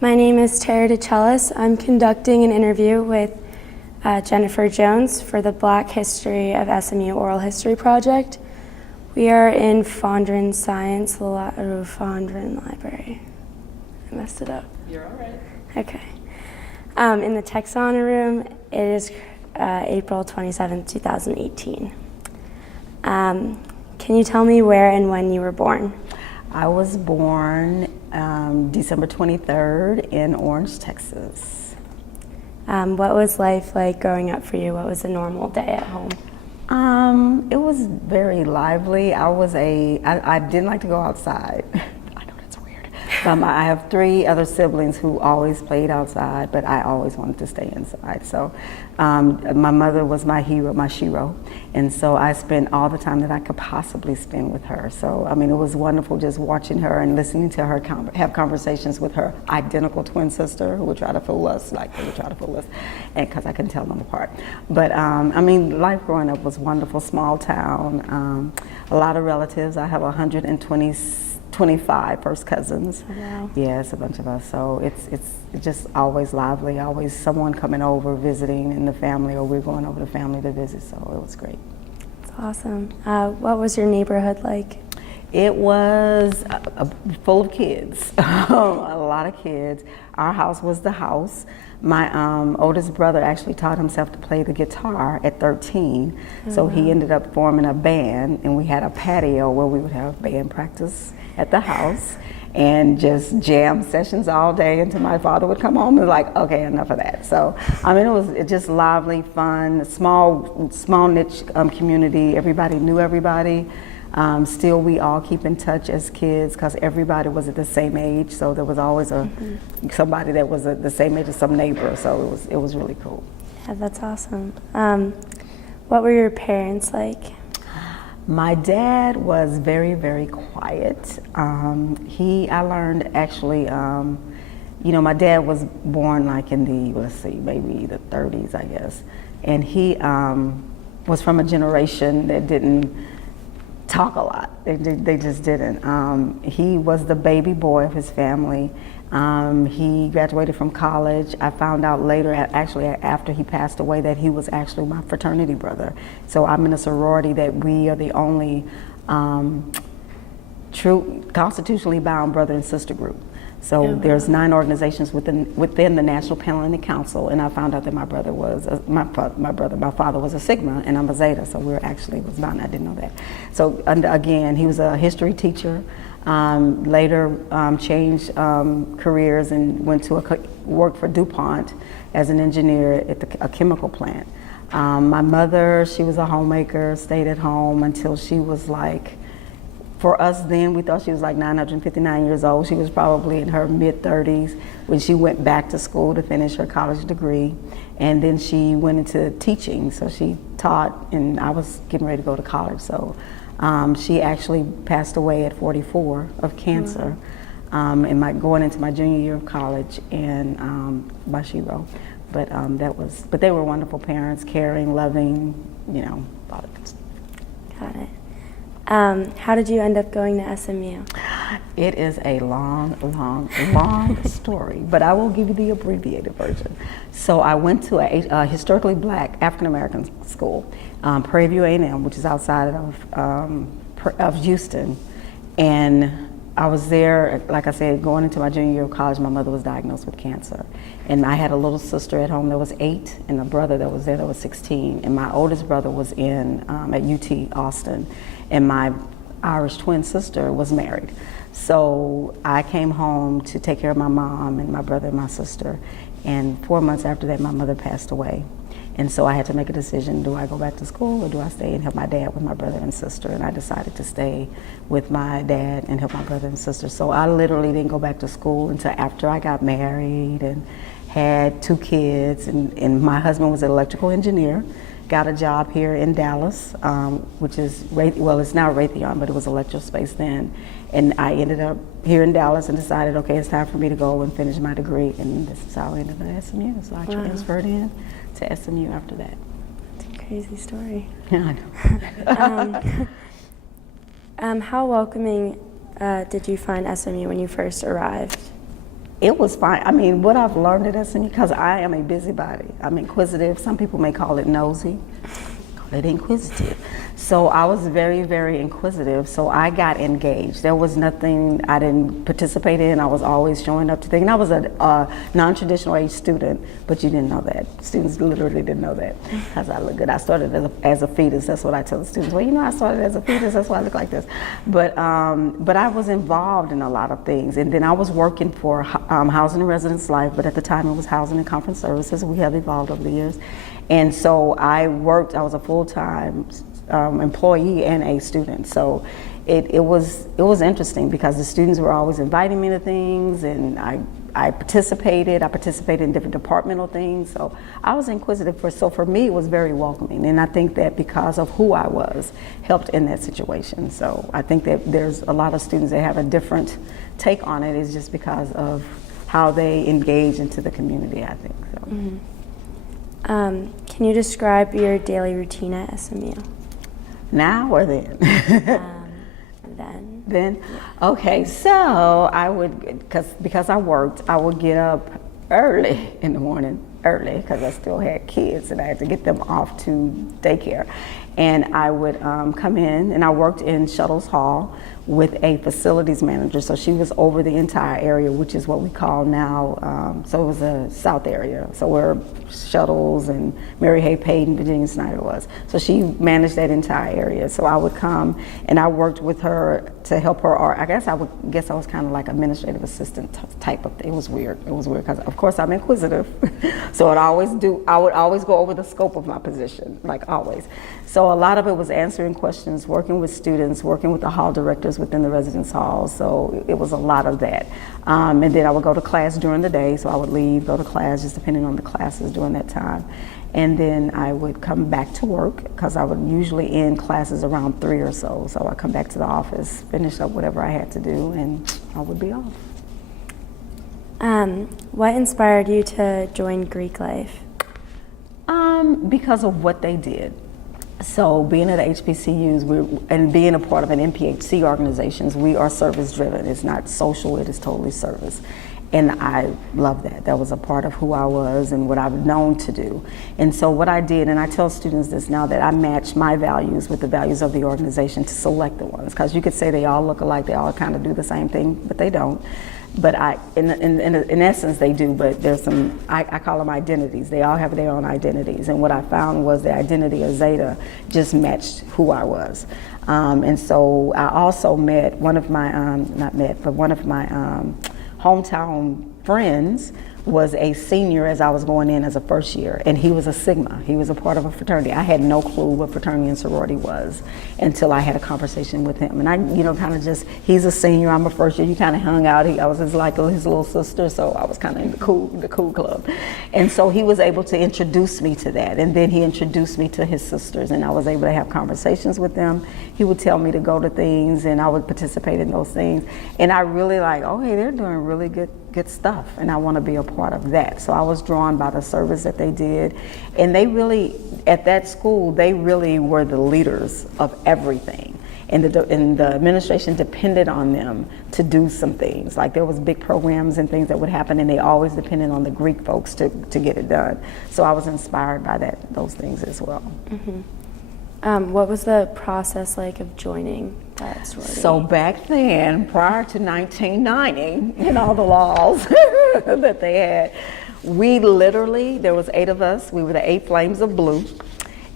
My name is Tara DeChellis. I'm conducting an interview with Jennifer Jones for the Black History of SMU Oral History Project. We are in Fondren Science, Fondren Library. I messed it up. You're all right. Okay. In the Texana room, it is April 27, 2018. Can you tell me where and when you were born? I was born December 23rd in Orange, Texas. What was life like growing up for you? What was a normal day at home? It was very lively. I didn't like to go outside. I know that's weird. I have 3 other siblings who always played outside, but I always wanted to stay inside. So my mother was my hero, my shero. And so I spent all the time that I could possibly spend with her. So, I mean, it was wonderful just watching her and listening to her have conversations with her identical twin sister who would try to fool us, like they would try to fool us, and because I couldn't tell them apart. But, I mean, life growing up was wonderful, small town, a lot of relatives. I have 125 first cousins. Oh, wow. Yeah, it's a bunch of us. So it's just always lively, always someone coming over visiting in the family, or we're going over to family to visit. So it was great. That's awesome. What was your neighborhood like? It was full of kids, a lot of kids. Our house was the house. My oldest brother actually taught himself to play the guitar at 13. So he ended up forming a band, and we had a patio where we would have band practice at the house and just jam sessions all day until my father would come home and like, okay, enough of that. So, I mean, it was just lively, fun, small niche community. Everybody knew everybody. Still, we all keep in touch as kids because everybody was at the same age. So there was always somebody that was the same age as some neighbor. So it was really cool. Yeah, that's awesome. What were your parents like? My dad was very, very quiet. I learned actually, my dad was born like in the, maybe the 30s, I guess. And he was from a generation that didn't talk a lot. They just didn't. He was the baby boy of his family. He graduated from college. I found out later, actually after he passed away, that he was actually my fraternity brother. So I'm in a sorority that we are the only true constitutionally bound brother and sister group. So there's 9 organizations within the National Panhellenic Council, and I found out that my father was a Sigma, and I'm a Zeta. So we was bound. I didn't know that. So again, he was a history teacher. Later changed careers and went to work for DuPont as an engineer at a chemical plant. My mother, she was a homemaker, stayed at home until she was like, for us then, we thought she was like 959 years old. She was probably in her mid-30s when she went back to school to finish her college degree. And then she went into teaching. So she taught, and I was getting ready to go to college. So she actually passed away at 44 of cancer, going into my junior year of college, and my shero. But but they were wonderful parents, caring, loving, all of it. Got it. How did you end up going to SMU? It is a long story, but I will give you the abbreviated version. So I went to a historically black African-American school, Prairie View A&M, which is outside of Houston. And I was there, like I said, going into my junior year of college. My mother was diagnosed with cancer. And I had a little sister at home that was 8, and a brother that was there that was 16. And my oldest brother was at UT Austin. And my Irish twin sister was married. So I came home to take care of my mom and my brother and my sister. And 4 months after that, my mother passed away. And so I had to make a decision, do I go back to school or do I stay and help my dad with my brother and sister? And I decided to stay with my dad and help my brother and sister. So I literally didn't go back to school until after I got married and had 2 kids. And my husband was an electrical engineer. Got a job here in Dallas, which is, it's now Raytheon, but it was Electrospace then. And I ended up here in Dallas and decided, okay, it's time for me to go and finish my degree. And this is how I ended up at SMU. So I transferred in to SMU after that. That's a crazy story. Yeah, I know. How welcoming did you find SMU when you first arrived? It was fine. I mean, what I've learned at SMU, because I am a busybody. I'm inquisitive. Some people may call it nosy. Call it inquisitive. So I was very, very inquisitive. So I got engaged. There was nothing I didn't participate in. I was always showing up to things. And I was a non-traditional age student, but you didn't know that. Students literally didn't know that because I look good. I started as a fetus. That's what I tell the students. Well, you know, I started as a fetus. That's why I look like this. But I was involved in a lot of things. And then I was working for Housing and Residence Life, but at the time it was Housing and Conference Services. We have evolved over the years. And so I was a full-time employee and a student. So it was interesting because the students were always inviting me to things, and I participated in different departmental things. So I was inquisitive. So for me, it was very welcoming. And I think that because of who I was, helped in that situation. So I think that there's a lot of students that have a different take on it. It's just because of how they engage into the community, I think. So. Mm-hmm. Can you describe your daily routine at SMU? Now or then? Then. Then? Okay, so I would, because I worked, I would get up early in the morning, because I still had kids and I had to get them off to daycare. And I would come in, and I worked in Shuttles Hall with a facilities manager. So she was over the entire area, which is what we call now, so it was a South area. So where Shuttles and Mary Hay Payton, Virginia Snyder was. So she managed that entire area. So I would come and I worked with her to help her, or I guess I was kind of like administrative assistant type of thing. It was weird. It was weird because of course I'm inquisitive. So I would always go over the scope of my position, like always. So a lot of it was answering questions, working with students, working with the hall directors within the residence hall. So it was a lot of that. And then I would go to class during the day. So I would leave, go to class, just depending on the classes during that time. And then I would come back to work because I would usually end classes around 3 or so. So I'd come back to the office, finish up whatever I had to do, and I would be off. What inspired you to join Greek Life? Because of what they did. So being at HBCUs and being a part of an MPHC organizations, we are service driven. It's not social, it is totally service. And I love that. That was a part of who I was and what I've known to do. And so what I did, and I tell students this now, that I match my values with the values of the organization to select the ones. Because you could say they all look alike, they all kind of do the same thing, but they don't. But in essence, they do, but there's some, I call them identities. They all have their own identities. And what I found was the identity of Zeta just matched who I was. And so I also met one of my, one of my hometown friends was a senior as I was going in as a first year, and he was a Sigma. He was a part of a fraternity. I had no clue what fraternity and sorority was until I had a conversation with him. And I, kind of just, he's a senior, I'm a first year, you kind of hung out. I was his little sister, so I was kind of in the cool club. And so he was able to introduce me to that, and then he introduced me to his sisters, and I was able to have conversations with them. He would tell me to go to things, and I would participate in those things. And I really like, oh, hey, they're doing really good stuff, and I want to be a part of that. So I was drawn by the service that they did, and they really, at that school, they really were the leaders of everything, and the administration depended on them to do some things. Like there was big programs and things that would happen, and they always depended on the Greek folks to get it done. So I was inspired by those things as well. Mm-hmm. What was the process like of joining that sorority? So back then, prior to 1990, and all the laws that they had, we literally, there was 8 of us, we were the 8 flames of blue,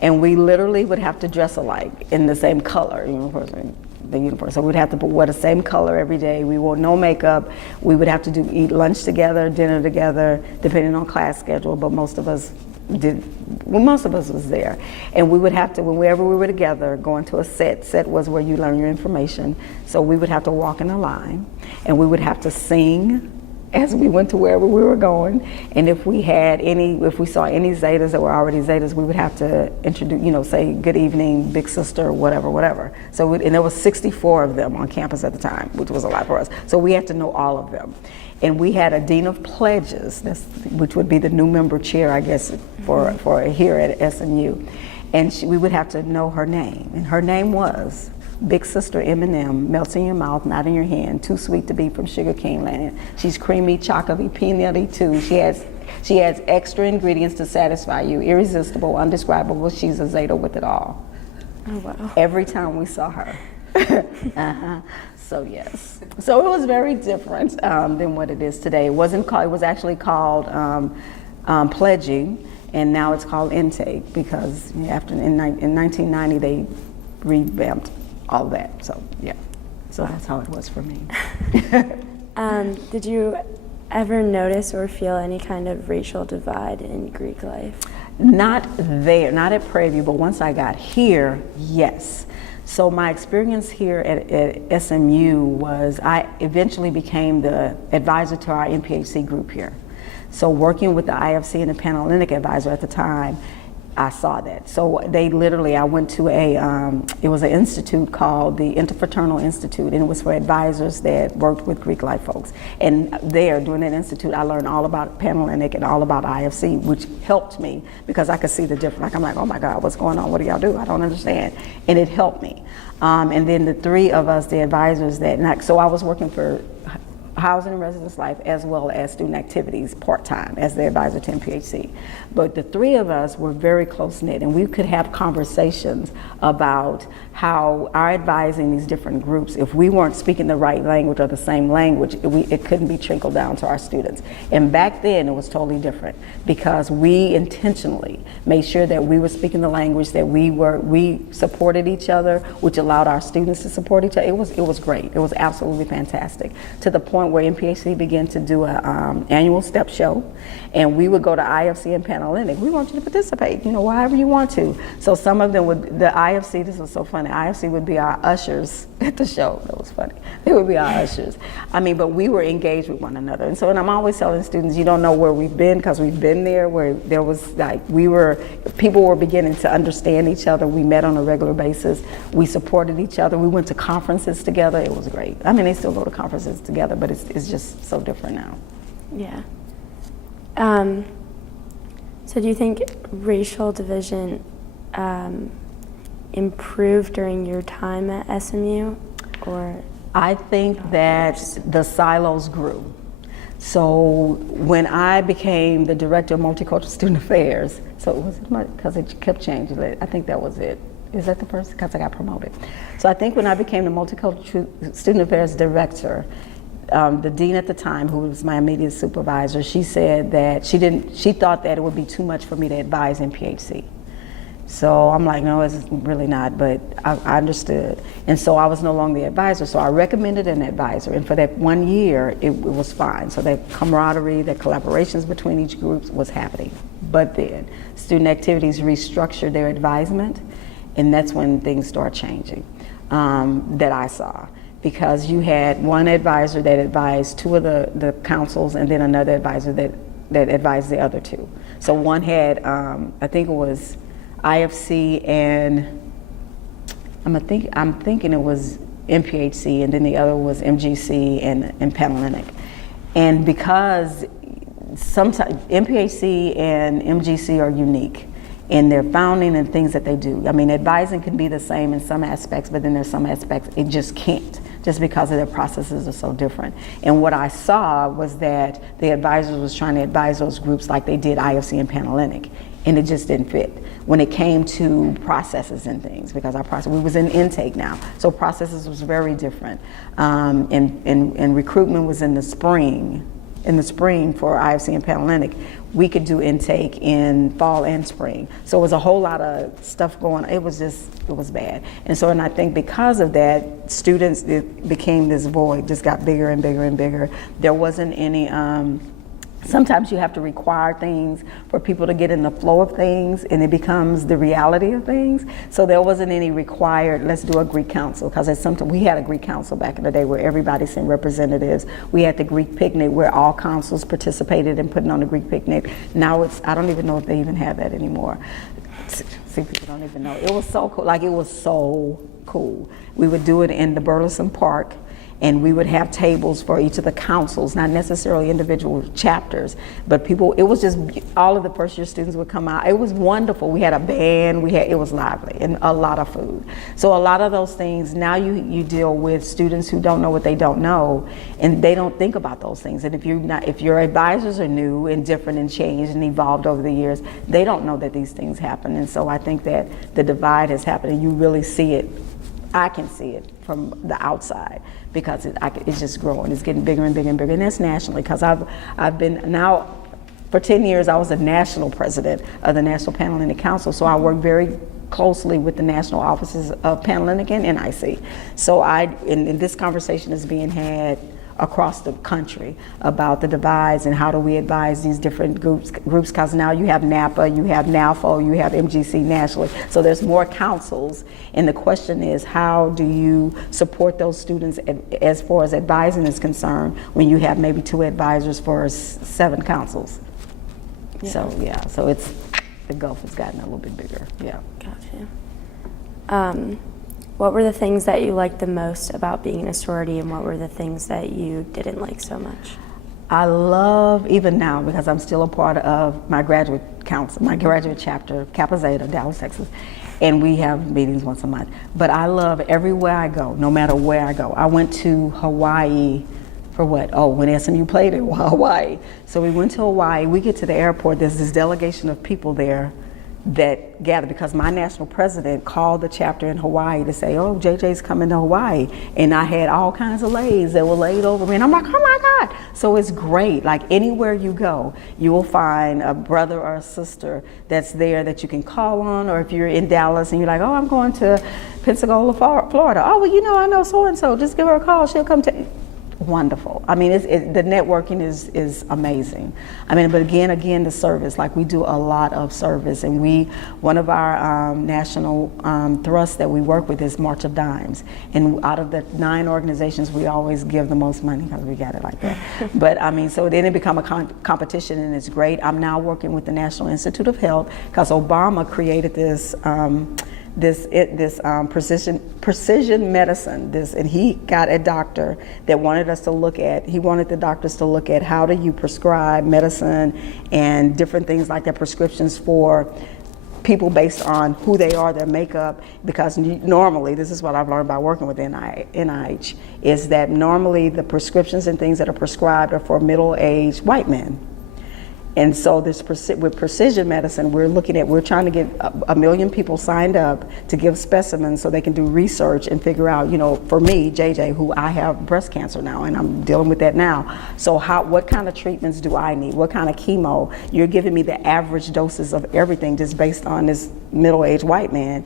and we literally would have to dress alike in the same color, the uniform. So we'd have to wear the same color every day. We wore no makeup. We would have to eat lunch together, dinner together, depending on class schedule, but most of us was there. And we would have to, whenever we were together, go into a set was where you learn your information. So we would have to walk in a line, and we would have to sing as we went to wherever we were going. And if we saw any Zetas that were already Zetas, we would have to introduce, say good evening, big sister, whatever. So and there was 64 of them on campus at the time, which was a lot for us. So we had to know all of them. And we had a dean of pledges, which would be the new member chair, I guess, for here at SMU. And we would have to know her name. And her name was Big sister M&M, melts in your mouth, not in your hand, too sweet to be from Sugar Cane Land. She's creamy, chocolatey, peanutty too. She has extra ingredients to satisfy you, irresistible, undescribable. She's a Zeta with it all. Oh, wow. Every time we saw her. So yes, so it was very different than what it is today. It wasn't called. It was actually called pledging, and now it's called intake because after in 1990 they revamped all that. So yeah, so that's how it was for me. Did you ever notice or feel any kind of racial divide in Greek life? Not there, not at Prairie View, but once I got here, yes. So my experience here at SMU was I eventually became the advisor to our MPHC group here. So working with the IFC and the Panhellenic advisor at the time, I saw that. So they literally, I went to it was an institute called the Interfraternal Institute, and it was for advisors that worked with Greek life folks. And there, during that institute, I learned all about Panhellenic and all about IFC, which helped me because I could see the difference. Like, I'm like, oh my God, what's going on? What do y'all do? I don't understand. And it helped me. And then the three of us, the advisors so I was working for housing and residence life as well as student activities part-time as the advisor to MPHC. But the three of us were very close-knit, and we could have conversations about how our advising these different groups, if we weren't speaking the right language or the same language, it couldn't be trickled down to our students. And back then it was totally different because we intentionally made sure that we were speaking the language, that we supported each other, which allowed our students to support each other. It was great. It was absolutely fantastic, to the point where MPHC began to do an annual step show, and we would go to IFC and Panhellenic. We want you to participate, however you want to. So some of them would, the IFC, this was so funny, IFC would be our ushers at the show. That was funny. They would be our ushers. But we were engaged with one another. And I'm always telling students, you don't know where we've been because we've been there, where there was people were beginning to understand each other. We met on a regular basis. We supported each other. We went to conferences together. It was great. They still go to conferences together, but it's just so different now. Yeah. So do you think racial division improved during your time at SMU, or? I think that the silos grew. So when I became the director of multicultural student affairs, so it was because it kept changing. I think that was it. Is that the first? Because I got promoted. So I think when I became the multicultural student affairs director, the dean at the time, who was my immediate supervisor, she said that she thought that it would be too much for me to advise in PHC. So I'm like, no, it's really not, but I understood. And so I was no longer the advisor, so I recommended an advisor, and for that 1 year, it was fine. So that camaraderie, that collaborations between each group was happening. But then student activities restructured their advisement, and that's when things start changing, that I saw. Because you had one advisor that advised two of the councils, and then another advisor that advised the other two. So one had, I think it was IFC, and I'm thinking it was MPHC, and then the other was MGC and Panhellenic. And because sometimes MPHC and MGC are unique in their founding and things that they do. Advising can be the same in some aspects, but then there's some aspects it just can't, just because of their processes are so different. And what I saw was that the advisors was trying to advise those groups like they did IFC and Panhellenic, and it just didn't fit when it came to processes and things, because we was in intake now, so processes was very different. And recruitment was in the spring for IFC and Panhellenic. We could do intake in fall and spring. So it was a whole lot of stuff going on. It was bad. And I think because of that, students, it became this void, just got bigger and bigger and bigger. There wasn't any, sometimes you have to require things for people to get in the flow of things, and it becomes the reality of things. So there wasn't any required, let's do a Greek council, because we had a Greek council back in the day where everybody sent representatives. We had the Greek picnic where all councils participated in putting on the Greek picnic. Now I don't even know if they even have that anymore. See, people don't even know. It was so cool, it was so cool. We would do it in the Burleson Park, and we would have tables for each of the councils, not necessarily individual chapters, but people, it was just, all of the first year students would come out. It was wonderful. We had a band, it was lively, and a lot of food. So a lot of those things, now you deal with students who don't know what they don't know, and they don't think about those things. And if your advisors are new and different and changed and evolved over the years, they don't know that these things happen. And so I think that the divide has happened, and you really see it. I can see it from the outside because it's just growing. It's getting bigger and bigger and bigger, and that's nationally. Because I've been now for 10 years. I was a national president of the National Panhellenic Council, so I work very closely with the national offices of Panhellenic and NIC. So and this conversation is being had across the country about the divides and how do we advise these different groups, because now you have NAPA, you have NALFO, you have MGC nationally, so there's more councils, and the question is, how do you support those students as far as advising is concerned when you have maybe 2 advisors for 7 councils? Yeah. So it's, the gulf has gotten a little bit bigger. Yeah. Gotcha. What were the things that you liked the most about being in a sorority, and what were the things that you didn't like so much? I love, even now, because I'm still a part of my graduate council, my graduate chapter, Kappa Zeta, Dallas, Texas, and we have meetings once a month. But I love everywhere I go, no matter where I go. I went to Hawaii for what? Oh, when SMU played in Hawaii. So we went to Hawaii. We get to the airport, there's this delegation of people there that gather, because my national president called the chapter in Hawaii to say, oh, JJ's coming to Hawaii. And I had all kinds of lays that were laid over me. And I'm like, oh my God. So it's great. Like anywhere you go, you will find a brother or a sister that's there that you can call on. Or if you're in Dallas and you're like, oh, I'm going to Pensacola, Florida. Oh, well, I know so-and-so. Just give her a call. She'll come to. Wonderful. I mean, the networking is amazing. I mean, but again, the service, like we do a lot of service, and one of our national thrusts that we work with is March of Dimes, and out of the 9 organizations, we always give the most money because we got it like that. But I mean, so then it become a competition, and it's great. I'm now working with the National Institute of Health because Obama created this precision medicine, and he got a doctor that wanted the doctors to look at how do you prescribe medicine and different things like that, prescriptions for people based on who they are, their makeup, because normally, this is what I've learned by working with NIH, is that normally the prescriptions and things that are prescribed are for middle-aged white men. And so with precision medicine, we're trying to get a million people signed up to give specimens so they can do research and figure out, for me, JJ, who I have breast cancer now, and I'm dealing with that now. So what kind of treatments do I need? What kind of chemo? You're giving me the average doses of everything just based on this middle-aged white man,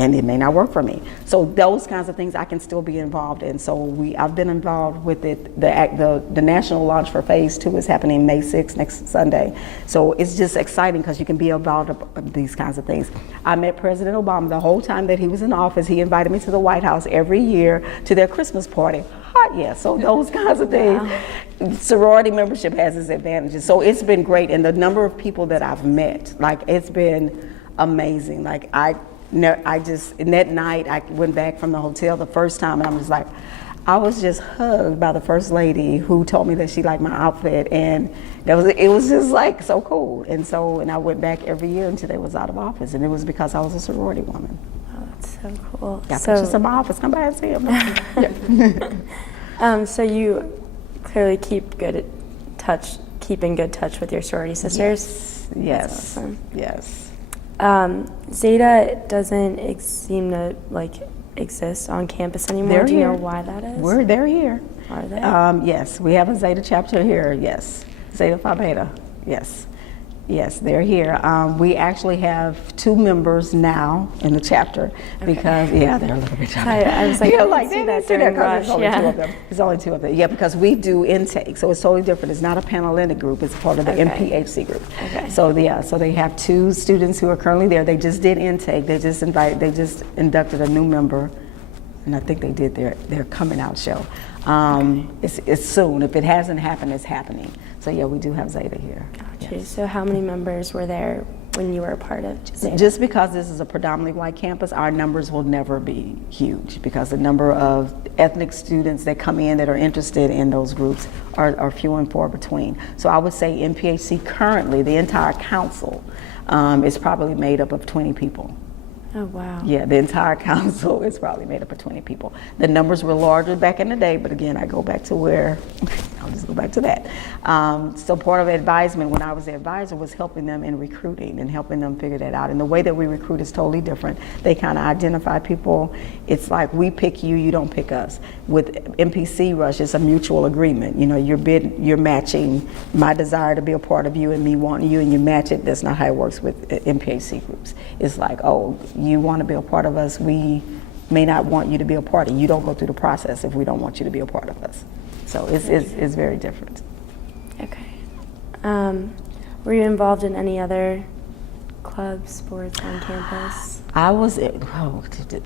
and it may not work for me. So those kinds of things I can still be involved in. So I've been involved with it. The national launch for phase 2 is happening May 6th, next Sunday. So it's just exciting because you can be involved in these kinds of things. I met President Obama the whole time that he was in office. He invited me to the White House every year to their Christmas party. Yeah, so those kinds of things. Wow. Sorority membership has its advantages. So it's been great, and the number of people that I've met, like it's been amazing. Like and that night I went back from the hotel the first time, and I was just hugged by the first lady who told me that she liked my outfit, and it was just like so cool. And I went back every year until they was out of office, and it was because I was a sorority woman. Oh, that's so cool. Got pictures in my office. Come by and see them. So you clearly keeping good touch with your sorority sisters. Yes. That's awesome. Yes. Zeta doesn't seem to exist on campus anymore. Do you know why that is? They're here. Are they? Yes, we have a Zeta chapter here. Yes, Zeta Phi Beta. Yes, they're here. We actually have 2 members now in the chapter because they're a little bit shy. I was like, there's only 2 of them. Yeah, because we do intake, so it's totally different. It's not a Panhellenic group; it's part of the MPHC group. Okay. So they have 2 students who are currently there. They just did intake. They just inducted a new member, and I think they did their coming out show. It's soon. If it hasn't happened, it's happening. So yeah, we do have Zeta here. Gotcha. Yes. So how many members were there when you were a part of Zeta? Just because this is a predominantly white campus, our numbers will never be huge because the number of ethnic students that come in that are interested in those groups are few and far between. So I would say MPHC currently, the entire council is probably made up of 20 people. Oh, wow. Yeah, the entire council is probably made up of 20 people. The numbers were larger back in the day, but again, I go back to where, I'll just go back to that. So part of advisement when I was the advisor was helping them in recruiting and helping them figure that out. And the way that we recruit is totally different. They kind of identify people. It's like we pick you, you don't pick us. With MPC Rush, it's a mutual agreement. You know, you're matching my desire to be a part of you and me wanting you, and you match it. That's not how it works with MPHC groups. It's like, oh, you want to be a part of us, we may not want you to be a part of it. You don't go through the process if we don't want you to be a part of us. So it's very different. Okay. Were you involved in any other clubs, sports on campus? I was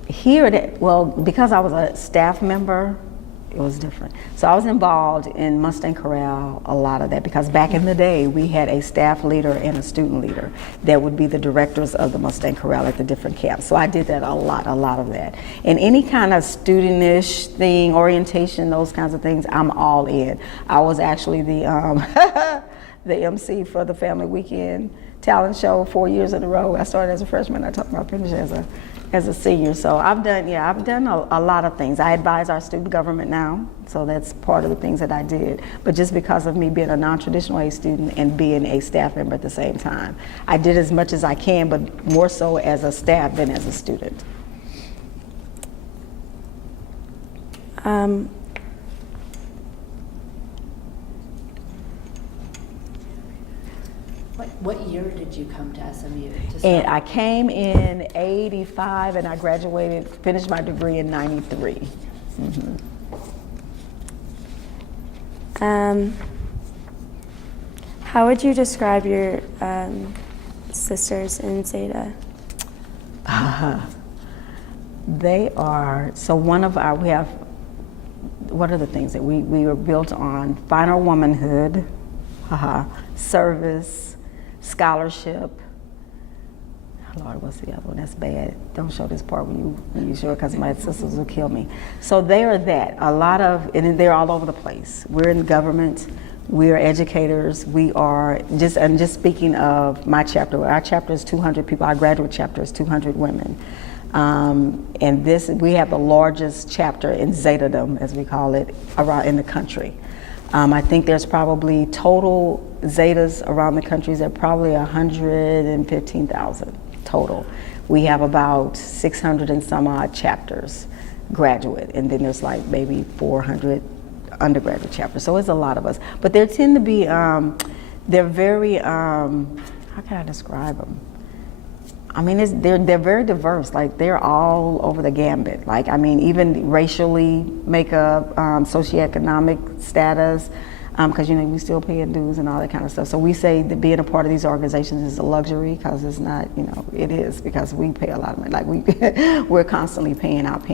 here well, because I was a staff member, it was different. So I was involved in Mustang Corral, a lot of that, because back in the day we had a staff leader and a student leader that would be the directors of the Mustang Corral at the different camps. So I did that a lot of that. And any kind of studentish thing, orientation, those kinds of things, I'm all in. I was actually the the MC for the Family Weekend talent show 4 years in a row. I started as a freshman, I finished as a senior. So I've done a lot of things. I advise our student government now, so that's part of the things that I did. But just because of me being a non-traditional A student and being a staff member at the same time, I did as much as I can, but more so as a staff than as a student. What year did you come to SMU? And I came in '85 and I finished my degree in '93. How would you describe your sisters in Zeta? They are, so what are the things that we were built on? Finer womanhood, service, scholarship. Lord, what's the other one? That's bad. Don't show this part when you show it, because my sisters will kill me. So they are that. And they're all over the place. We're in government. We are educators. We are just speaking of my chapter. Our chapter is 200 people. Our graduate chapter is 200 women. And we have the largest chapter in Zetadom, as we call it, around in the country. I think there's probably total Zetas around the country are probably 115,000 total. We have about 600 and some odd chapters graduate, and then there's like maybe 400 undergraduate chapters. So it's a lot of us, but there tend to be, they're very, how can I describe them? I mean, they're very diverse. Like, they're all over the gambit. Like, I mean, even racially makeup, socioeconomic status, because, you know, we still paying dues and all that kind of stuff. So we say that being a part of these organizations is a luxury, because it's not, you know, it is, because we pay a lot of money. Like, we're constantly paying out.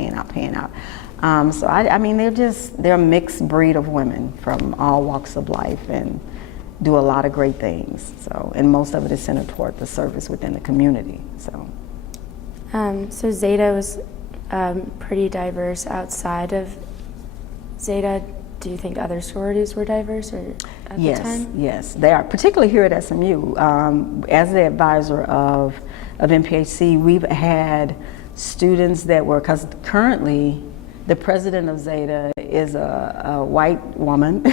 So I mean, they're a mixed breed of women from all walks of life, and do a lot of great things. So, and most of it is centered toward the service within the community. So Zeta was pretty diverse outside of Zeta. Do you think other sororities were diverse at the time? Yes, they are, particularly here at SMU. As the advisor of MPHC, we've had students that were, because currently the president of Zeta is a white woman,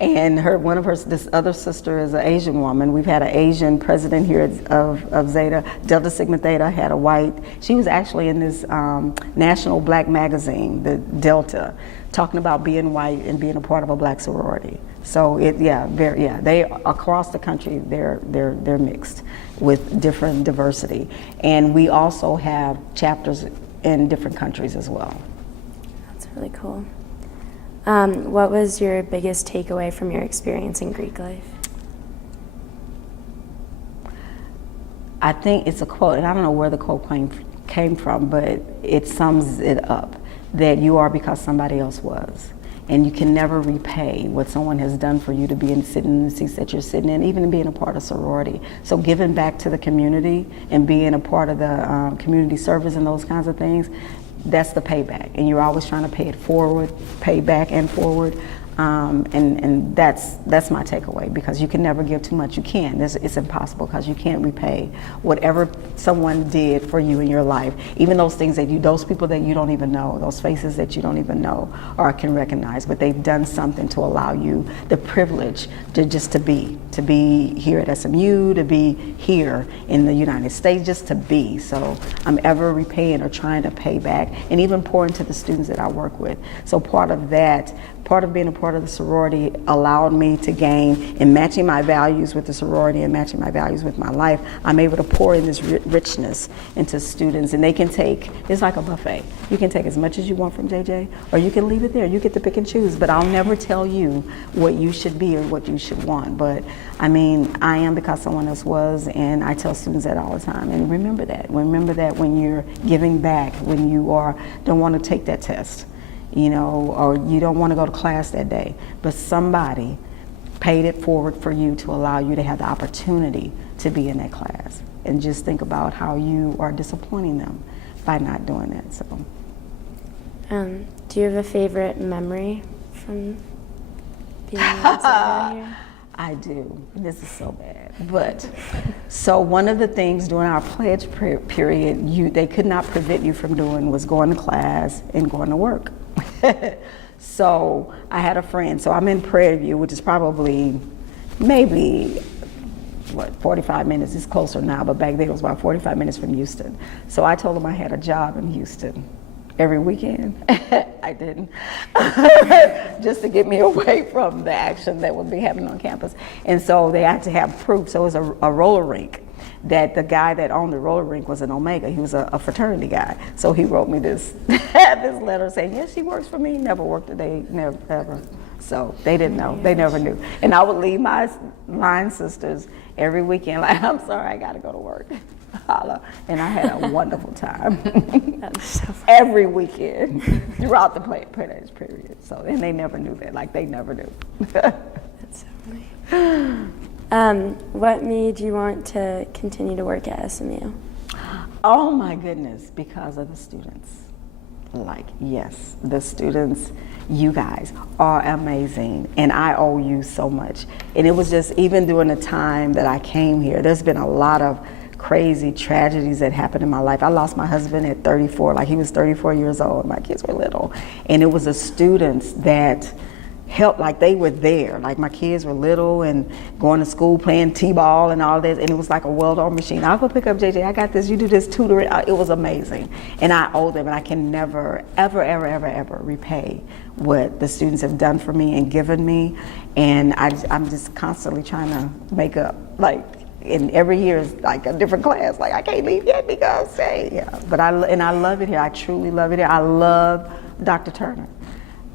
and this other sister is an Asian woman. We've had an Asian president here of Zeta. Delta Sigma Theta had a white. She was actually in this national black magazine, the Delta, talking about being white and being a part of a black sorority. So they across the country, they're mixed with different diversity, and we also have chapters in different countries as well. Really cool. What was your biggest takeaway from your experience in Greek life? I think it's a quote, and I don't know where the quote came from, but it sums it up, that you are because somebody else was. And you can never repay what someone has done for you to be sitting in the seats that you're sitting in, even being a part of sorority. So giving back to the community and being a part of the community service and those kinds of things, that's the payback. And you're always trying to pay it forward, pay back and forward. And that's my takeaway, because you can never give too much. You can. It's impossible, because you can't repay whatever someone did for you in your life. Even those things those people that you don't even know, those faces that you don't even know or can recognize, but they've done something to allow you the privilege to be here at SMU, to be here in the United States, just to be. So I'm ever repaying or trying to pay back, and even pouring to the students that I work with. So part of being a part of the sorority allowed me to gain, in matching my values with the sorority and matching my values with my life, I'm able to pour in this richness into students, and they can take, it's like a buffet. You can take as much as you want from JJ, or you can leave it there. You get to pick and choose, but I'll never tell you what you should be or what you should want. But I mean, I am because someone else was, and I tell students that all the time. And remember that when you're giving back, when you don't want to take that test, or you don't want to go to class that day, but somebody paid it forward for you to allow you to have the opportunity to be in that class. And just think about how you are disappointing them by not doing that. So, do you have a favorite memory from being in Zeta here? I do. This is so bad. But so one of the things during our pledge period they could not prevent you from doing was going to class and going to work. So I had a friend. So I'm in Prairie View, which is probably maybe 45 minutes. It's closer now, but back then it was about 45 minutes from Houston. So I told him I had a job in Houston every weekend. I didn't. Just to get me away from the action that would be happening on campus. And so they had to have proof. So it was a roller rink that the guy that owned the roller rink was an Omega. He was a fraternity guy. So he wrote me this letter saying, yes, she works for me. Never worked a day, never, ever. So they didn't know. They never knew. And I would leave my line sisters every weekend like, I'm sorry, I got to go to work. Holla. And I had a wonderful time. That's so funny. Every weekend throughout the pledge period. So, and they never knew that. Like, they never knew. That's so funny. What made you want to continue to work at SMU? Oh my goodness, because of the students. Like, yes, the students, you guys are amazing, and I owe you so much. And it was just, even during the time that I came here, there's been a lot of crazy tragedies that happened in my life. I lost my husband at 34, like he was 34 years old, my kids were little. And it was the students that helped, like they were there. Like my kids were little and going to school, playing t-ball and all this, and it was like a well-oiled machine. I'll go pick up JJ, I got this, you do this, tutor it. It was amazing. And I owe them, and I can never, ever, ever, ever, ever repay what the students have done for me and given me. And I'm just constantly trying to make up, like, and every year is like a different class. Like I can't leave yet because, hey, yeah. But I love it here. I truly love it here. I love Dr. Turner.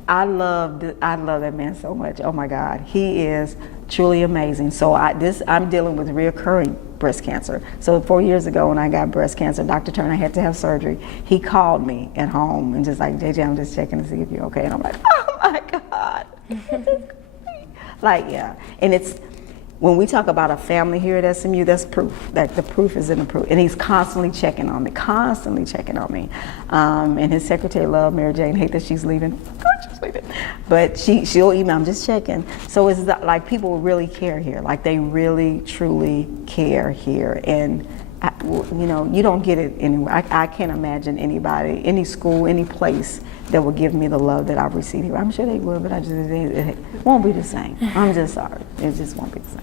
I love that man so much. Oh my God, he is truly amazing. So I'm dealing with reoccurring breast cancer. So 4 years ago when I got breast cancer, Dr. Turner had to have surgery. He called me at home and just like, JJ, I'm just checking to see if you're okay. And I'm like, oh my God. Like, yeah. And it's, when we talk about a family here at SMU, that's proof. That the proof is in the proof. And he's constantly checking on me, and his secretary, love Mary Jane, hate that she's leaving. Of course she's leaving. But she'll email, I'm just checking. So it's like people really care here. Like they really, truly care here. And you don't get it anywhere. I can't imagine anybody, any school, any place that will give me the love that I've received here. I'm sure they will, but it won't be the same. I'm just sorry. It just won't be the same.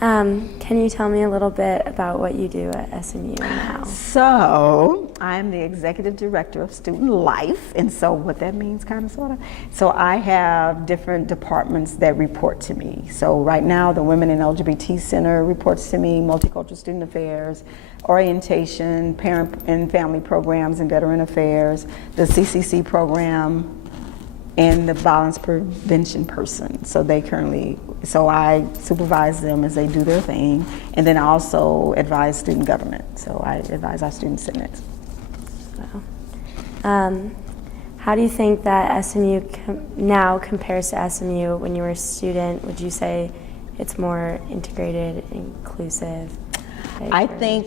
Can you tell me a little bit about what you do at SMU now? So I'm the executive director of student life, and so what that means, kind of, sort of. So I have different departments that report to me. So right now, the Women and LGBT Center reports to me, Multicultural Student Affairs, Orientation, Parent and Family Programs and Veteran Affairs, the CCC program, and the violence prevention person. So I supervise them as they do their thing, and then I also advise student government. So I advise our student senate. Wow. How do you think that SMU now compares to SMU when you were a student? Would you say it's more integrated, inclusive? I think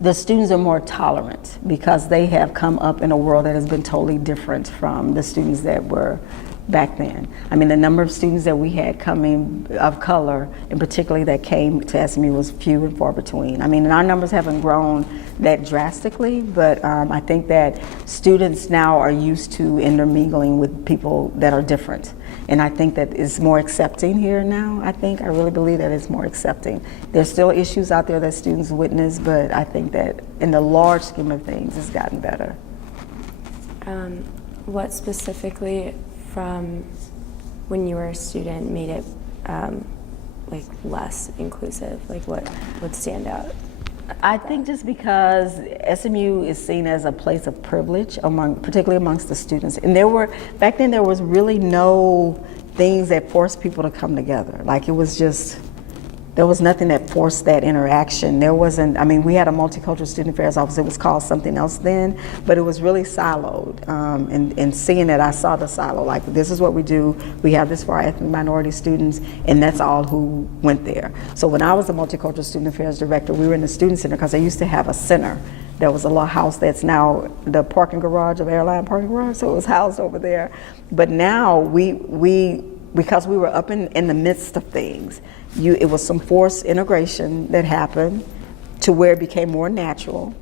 the students are more tolerant because they have come up in a world that has been totally different from the students that were back then. I mean, the number of students that we had coming of color, and particularly that came to SMU, was few and far between. I mean, and our numbers haven't grown that drastically, but I think that students now are used to intermingling with people that are different. And I think that it's more accepting here now. I really believe that it's more accepting. There's still issues out there that students witness, but I think that in the large scheme of things, it's gotten better. What specifically from when you were a student made it like less inclusive? Like what would stand out? I think just because SMU is seen as a place of privilege particularly amongst the students. And back then there was really no things that forced people to come together. Like there was nothing that forced that interaction. There wasn't, I mean, we had a multicultural student affairs office. It was called something else then, but it was really siloed. And seeing it, I saw the silo, like this is what we do. We have this for our ethnic minority students, and that's all who went there. So when I was the multicultural student affairs director, we were in the student center because they used to have a center. There was a little house that's now the parking garage of airline parking garage, so it was housed over there. But now because we were up in the midst of things, it was some forced integration that happened to where it became more natural.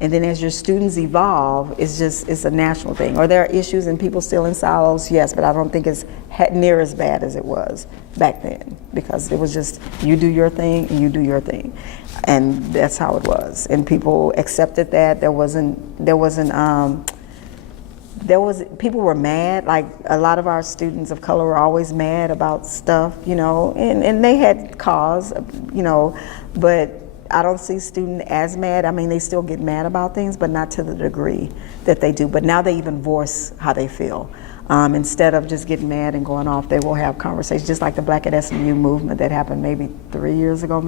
And then as your students evolve, it's a natural thing. Or there are issues and people still in silos, yes, but I don't think it's near as bad as it was back then, because it was just, you do your thing and you do your thing. And that's how it was. And people accepted that. People were mad, like a lot of our students of color were always mad about stuff, and they had cause, but I don't see students as mad. I mean, they still get mad about things, but not to the degree that they do. But now they even voice how they feel. Instead of just getting mad and going off, they will have conversations, just like the Black at SMU movement that happened maybe 3 years ago,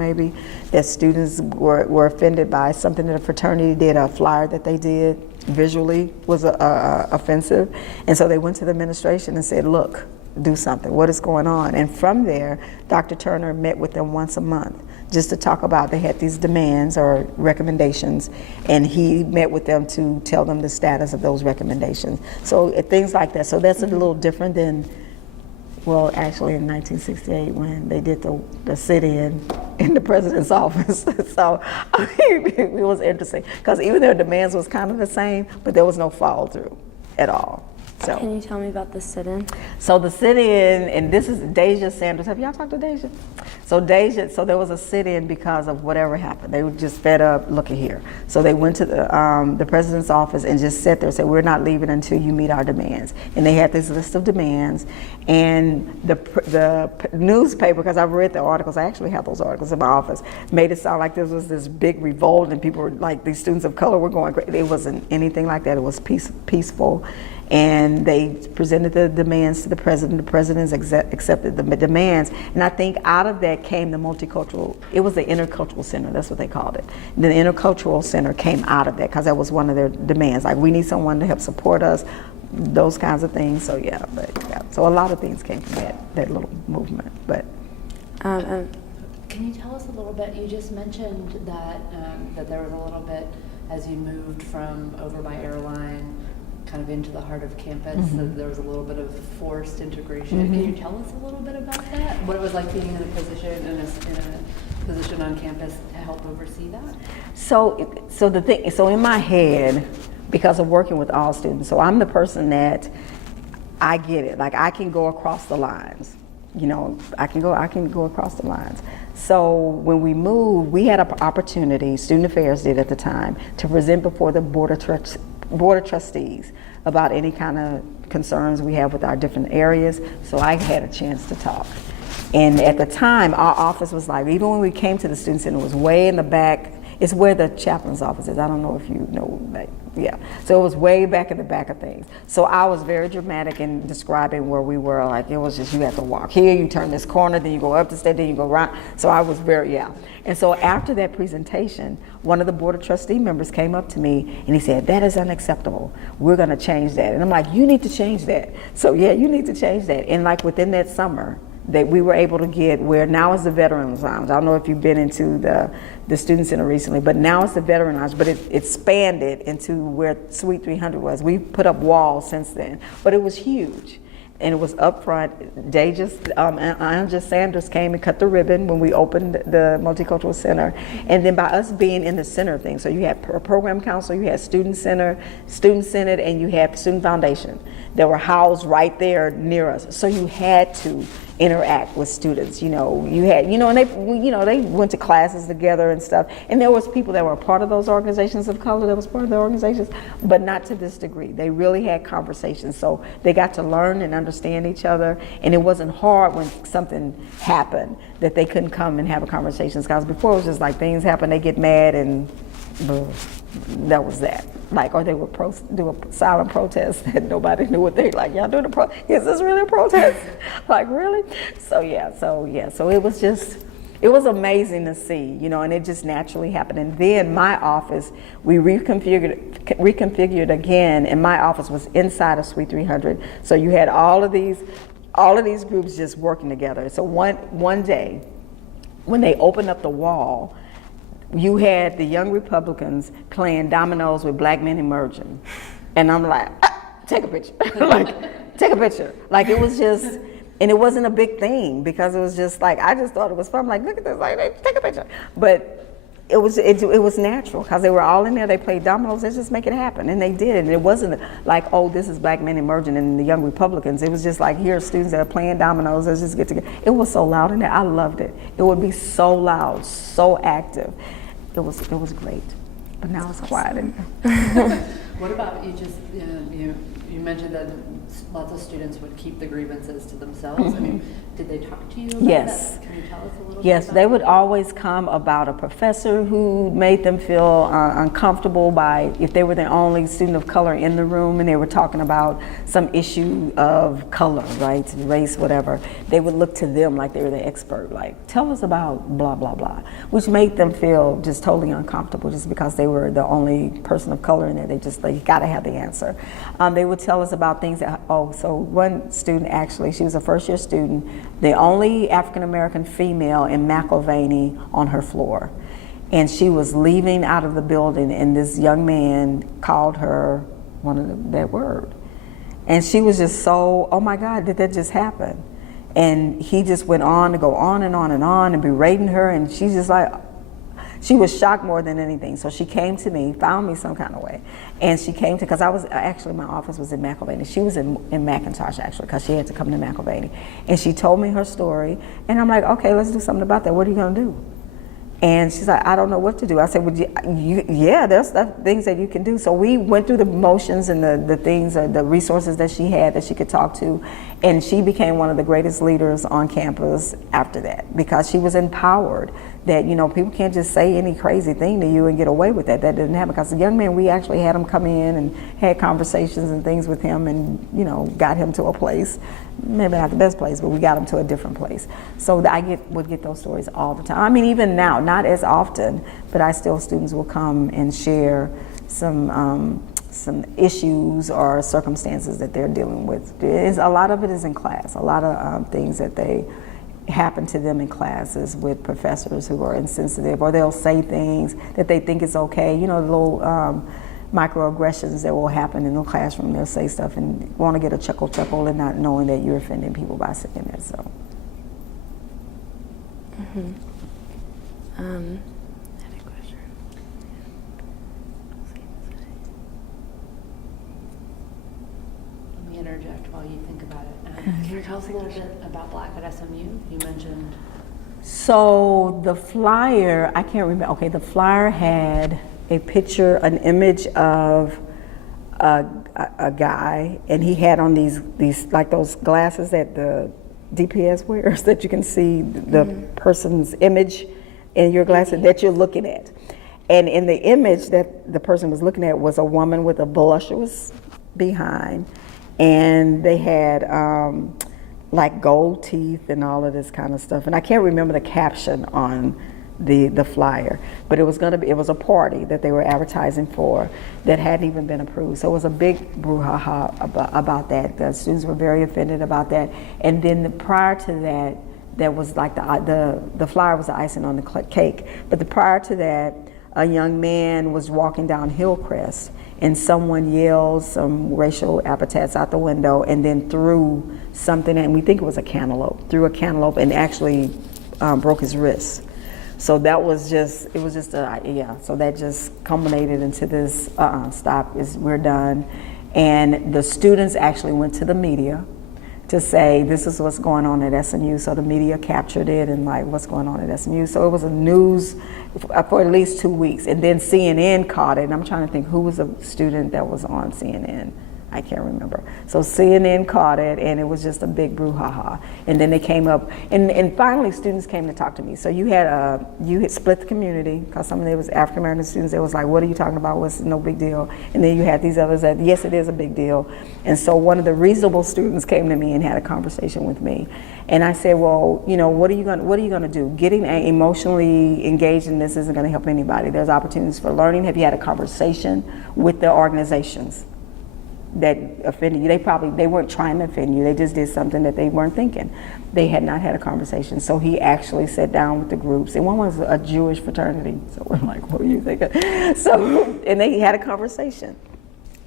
that students were offended by something that a fraternity did, a flyer that they did visually was offensive. And so they went to the administration and said, look, do something, what is going on? And from there, Dr. Turner met with them once a month just to talk about, they had these demands or recommendations, and he met with them to tell them the status of those recommendations. So things like that. So that's a little different than, well, actually in 1968 when they did the sit-in in the president's office. So it was interesting because even their demands was kind of the same, but there was no follow through at all. So, can you tell me about the sit-in? So the sit-in, and this is Deja Sanders. Have y'all talked to Deja? So there was a sit-in because of whatever happened. They were just fed up, look at here. So they went to the president's office and just sat there and said, we're not leaving until you meet our demands. And they had this list of demands, and the newspaper, because I've read the articles, I actually have those articles in my office, made it sound like this was this big revolt and people were like, these students of color were going crazy. It wasn't anything like that. It was peaceful. And they presented the demands to the president. The president accepted the demands. And I think out of that came the multicultural, it was the intercultural center, that's what they called it. The intercultural center came out of that because that was one of their demands. Like, we need someone to help support us, those kinds of things. So yeah, so a lot of things came from that little movement. But can you tell us a little bit, you just mentioned that there was a little bit, as you moved from over by airline kind of into the heart of campus, that there was a little bit of forced integration. Can you tell us a little bit about that? What it was like being in a position on campus to help oversee that? So in my head, because of working with all students, so I'm the person that I get it. Like, I can go across the lines. I can go across the lines. So when we moved, we had an opportunity, Student Affairs did at the time, to present before the Board of Trustees about any kind of concerns we have with our different areas. So I had a chance to talk. And at the time, our office was like, even when we came to the Student Center, it was way in the back. It's where the chaplain's office is. I don't know if you know that. Yeah. So it was way back in the back of things. So I was very dramatic in describing where we were. Like, it was just, you have to walk here, you turn this corner, then you go up the stairs, then you go around. So I was very, yeah. And so after that presentation, one of the Board of Trustee members came up to me and he said, that is unacceptable. We're going to change that. And I'm like, you need to change that. So yeah, you need to change that. And like within that summer, that we were able to get where now is the Veterans Lounge. I don't know if you've been into the Student Center recently, but now it's the Veteran Lounge, but it expanded into where Suite 300 was. We've put up walls since then, but it was huge. And it was up front. Anja Sanders came and cut the ribbon when we opened the Multicultural Center. And then by us being in the center of things, so you had a program council, you had Student Center, Student Senate, and you had Student Foundation that were housed right there near us. So you had to interact with students, and they went to classes together and stuff. And there was people that were a part of those organizations of color that was part of the organizations, but not to this degree. They really had conversations. So they got to learn and understand each other. And it wasn't hard when something happened that they couldn't come and have a conversation. Because before it was just like things happen, they get mad and that was that. Like, or they would do a silent protest that nobody knew what they like. Y'all doing a is this really a protest? Like, really? So it was just, it was amazing to see, and it just naturally happened. And then my office, we reconfigured again, and my office was inside of Suite 300. So you had all of these groups just working together. So one day, when they opened up the wall, you had the young Republicans playing dominoes with black men emerging. And I'm like, take a picture. Take a picture. Like, it was just, and it wasn't a big thing because it was just like, I just thought it was fun. I'm like, look at this, like, take a picture. But it was natural because they were all in there, they played dominoes, let's just make it happen. And they did. And it wasn't like, oh, this is black men emerging and the young Republicans. It was just like, here are students that are playing dominoes, let's just get together. It was so loud in there, I loved it. It would be so loud, so active. It was great, but now it's quiet in here. What about you mentioned that lots of students would keep the grievances to themselves. Mm-hmm. I mean, did they talk to you about that? Can you tell us a little bit Yes, about they that? would always come about a professor who made them feel uncomfortable by if they were the only student of color in the room and they were talking about some issue of color, right, race, whatever. They would look to them like they were the expert, like, tell us about blah, blah, blah, which made them feel just totally uncomfortable just because they were the only person of color in there. They got to have the answer. They would tell us about things that, so one student actually, she was a first year student, the only African-American female in McIlvaney on her floor. And she was leaving out of the building and this young man called her that word. And she was just so, oh my God, did that just happen? And he just went on to go on and on and on and berating her, and she's just like, she was shocked more than anything. So she came to me, found me some kind of way. And she came to, because I was, actually my office was in McIlvaney. She was in McIntosh actually, because she had to come to McIlvaney. And she told me her story. And I'm like, okay, let's do something about that. What are you gonna do? And she's like, I don't know what to do. I said, yeah, there's things that you can do. So we went through the motions and the things, the resources that she had that she could talk to. And she became one of the greatest leaders on campus after that, because she was empowered that, people can't just say any crazy thing to you and get away with that. That didn't happen, because the young man, we actually had him come in and had conversations and things with him and, got him to a place, maybe not the best place, but we got him to a different place. So would get those stories all the time. I mean, even now, not as often, but students will come and share some issues or circumstances that they're dealing with. A lot of it is in class. A lot of things that they happen to them in classes with professors who are insensitive, or they'll say things that they think is okay. The little microaggressions that will happen in the classroom. They'll say stuff and want to get a chuckle and not knowing that you're offending people by saying it. So. Mm-hmm. I had a question. Let me interject while you think about it. Can you tell us a little bit about Black at SMU? You mentioned. So the flyer, I can't remember. Okay, the flyer had a picture, an image of a guy, and he had on these like those glasses that the DPS wears that you can see the person's image in your glasses that you're looking at. And in the image that the person was looking at was a woman with a voluptuous behind, and they had like gold teeth and all of this kind of stuff. And I can't remember the caption on the flyer, but it was a party that they were advertising for that hadn't even been approved. So it was a big brouhaha about that. The students were very offended about that. And then prior to that, that was like the flyer was the icing on the cake. But prior to that, a young man was walking down Hillcrest, and someone yelled some racial epithets out the window, and then threw something, and we think it was a cantaloupe, and actually broke his wrist. So that was just, so that just culminated into this, we're done. And the students actually went to the media to say, this is what's going on at SMU. So the media captured it and like, what's going on at SMU. So it was a news for at least 2 weeks. And then CNN caught it. And I'm trying to think who was a student that was on CNN. I can't remember. So CNN caught it, and it was just a big brouhaha. And then they came up, and finally students came to talk to me. So you had split the community, because some of them was African American students that was like, what are you talking about? What's no big deal? And then you had these others that, yes, it is a big deal. And so one of the reasonable students came to me and had a conversation with me. And I said, well, you know, what are you gonna do? Getting emotionally engaged in this isn't gonna help anybody. There's opportunities for learning. Have you had a conversation with the organizations that offended you? They weren't trying to offend you. They just did something that they weren't thinking. They had not had a conversation. So he actually sat down with the groups, and one was a Jewish fraternity. So we're like, what are you thinking? So, and they had a conversation.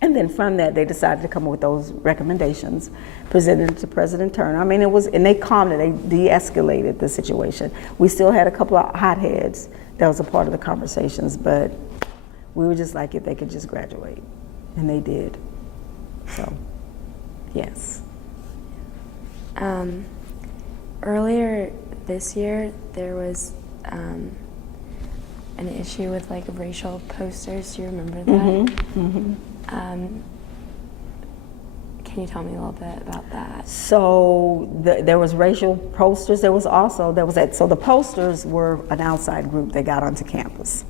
And then from that, they decided to come up with those recommendations, presented it to President Turner. I mean, and they calmed it, they de-escalated the situation. We still had a couple of hotheads that was a part of the conversations, but we were just like, if they could just graduate, and they did. So, yes. Earlier this year, there was an issue with like racial posters. Do you remember that? Mm-hmm. Mm-hmm. Can you tell me a little bit about that? So there was racial posters. So the posters were an outside group that got onto campus,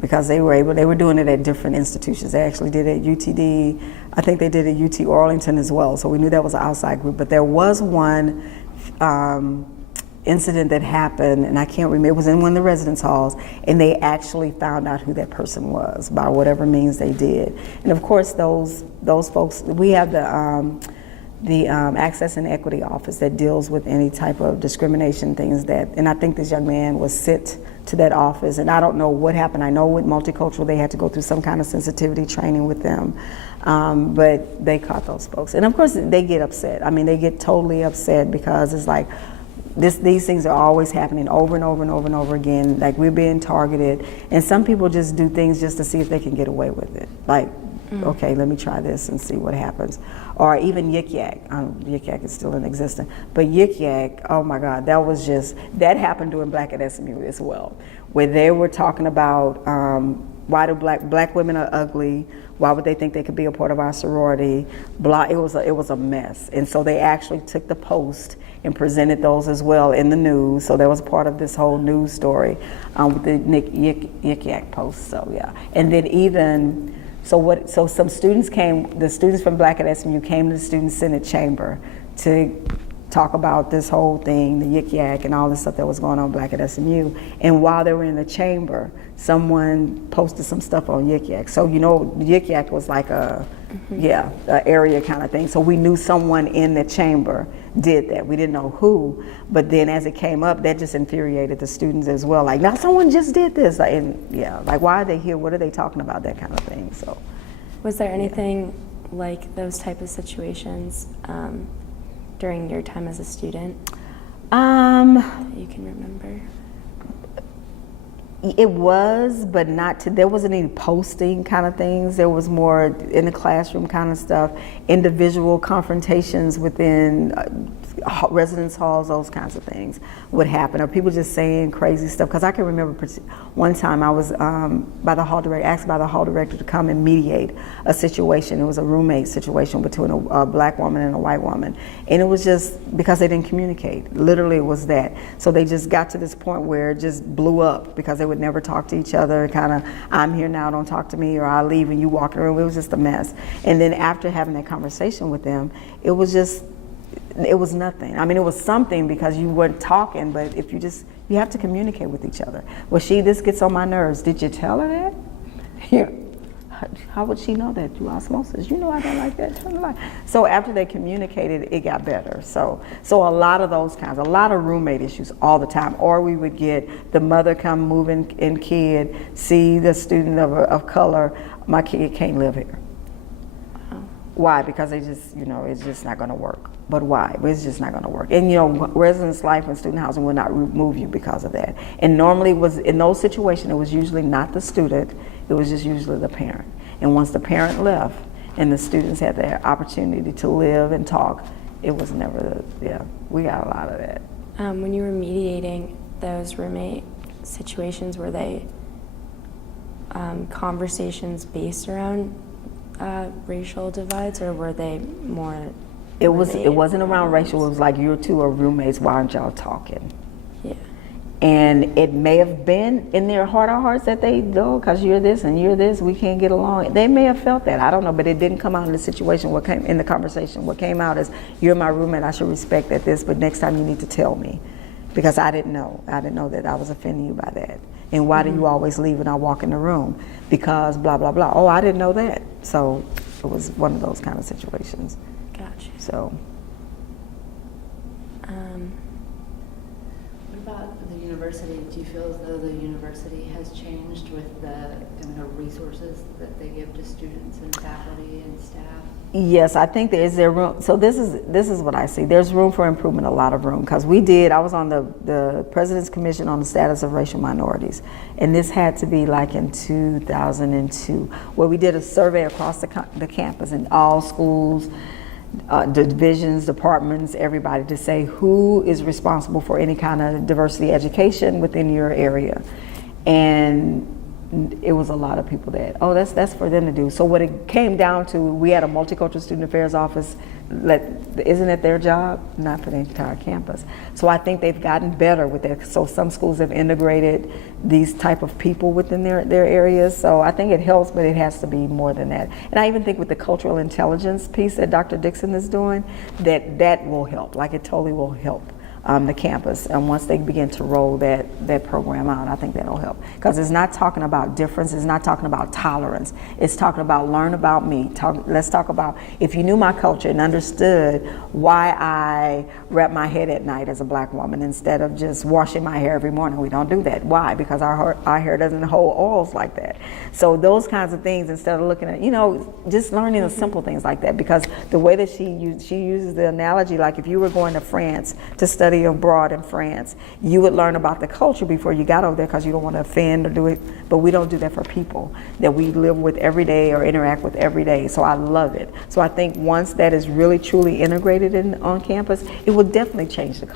because they were doing it at different institutions. They actually did it at UTD. I think they did it at UT Arlington as well. So we knew that was an outside group. But there was one incident that happened, and I can't remember, it was in one of the residence halls, and they actually found out who that person was by whatever means they did. And of course, those folks, we have the Access and Equity Office that deals with any type of discrimination things and I think this young man was sent to that office, and I don't know what happened. I know with multicultural, they had to go through some kind of sensitivity training with them, but they caught those folks. And of course, they get upset. I mean, they get totally upset, because it's like, these things are always happening over and over and over and over again. Like, we're being targeted, and some people just do things just to see if they can get away with it. Like, okay, let me try this and see what happens. Or even Yik Yak. Yik Yak is still in existence, but Yik Yak, oh my God, that happened during Black at SMU as well, where they were talking about why do black women are ugly? Why would they think they could be a part of our sorority? It was a mess, and so they actually took the post and presented those as well in the news. So that was part of this whole news story with the Yik Yak post. So yeah, and then so some students came. The students from Black at SMU came to the Student Senate chamber to talk about this whole thing, the Yik Yak and all this stuff that was going on Black at SMU. And while they were in the chamber, someone posted some stuff on Yik Yak. So, you know, Yik Yak was like a area kind of thing. So we knew someone in the chamber did that. We didn't know who, but then as it came up, that just infuriated the students as well. Like, now someone just did this. Like, why are they here? What are they talking about? That kind of thing. So, was there anything like those type of situations during your time as a student that you can remember? It was, but there wasn't any posting kind of things. There was more in the classroom kind of stuff, individual confrontations within residence halls, those kinds of things would happen, or people just saying crazy stuff. Because I can remember one time I was asked by the hall director to come and mediate a situation. It was a roommate situation between a black woman and a white woman, and it was just because they didn't communicate. Literally, it was that. So they just got to this point where it just blew up because they would never talk to each other. Kind of, I'm here now, don't talk to me, or I'll leave and you walk in the room. It was just a mess. And then after having that conversation with them, it was nothing. I mean, it was something because you weren't talking, but if you have to communicate with each other. Well, this gets on my nerves. Did you tell her that? Here. How would she know that? Through osmosis. You know I don't like that. So after they communicated, it got better. So a lot of those kinds, a lot of roommate issues all the time. Or we would get the mother come moving in kid, see the student of color, my kid can't live here. Why? Because they just, it's just not going to work. But why? But it's just not going to work. And residence life and student housing will not remove you because of that. And normally in those situations, it was usually not the student, it was just usually the parent. And once the parent left and the students had the opportunity to live and talk, it was never we got a lot of that. When you were mediating those roommate situations, were they conversations based around racial divides, or were they more? It wasn't around racial. It was like, you two are roommates. Why aren't y'all talking? Yeah. And it may have been in their heart of hearts that they go, because you're this and you're this, we can't get along. They may have felt that. I don't know, but it didn't come out in the situation. What came in the conversation? What came out is, you're my roommate. I should respect this, but next time you need to tell me, because I didn't know. I didn't know that I was offending you by that. And why do you always leave when I walk in the room? Because blah blah blah. Oh, I didn't know that. So it was one of those kind of situations. Gotcha. So. What about the university? Do you feel as though the university has changed with the kind of resources that they give to students and faculty and staff? Yes, I think there is room. So this is what I see. There's room for improvement, a lot of room, because I was on the President's Commission on the Status of Racial Minorities, and this had to be like in 2002, where we did a survey across the campus in all schools, divisions, departments, everybody, to say who is responsible for any kind of diversity education within your area. And it was a lot of people that's for them to do. So what it came down to, we had a multicultural student affairs office. Isn't it their job? Not for the entire campus. So I think they've gotten better with that. So some schools have integrated these type of people within their areas. So I think it helps, but it has to be more than that. And I even think with the cultural intelligence piece that Dr. Dixon is doing, that will help. Like, it totally will help the campus, and once they begin to roll that program out, I think that'll help, because it's not talking about difference, it's not talking about tolerance, it's talking about learn about me. Let's talk about, if you knew my culture and understood why I wrap my head at night as a black woman instead of just washing my hair every morning. We don't do that. Why? Because our hair doesn't hold oils like that. So those kinds of things, instead of looking at, just learning the simple things like that, because the way that she uses the analogy, like if you were going to France to study abroad in France, you would learn about the culture before you got over there, because you don't want to offend or do it. But we don't do that for people that we live with every day or interact with every day. So I love it. So I think once that is really truly integrated on campus, it will definitely change the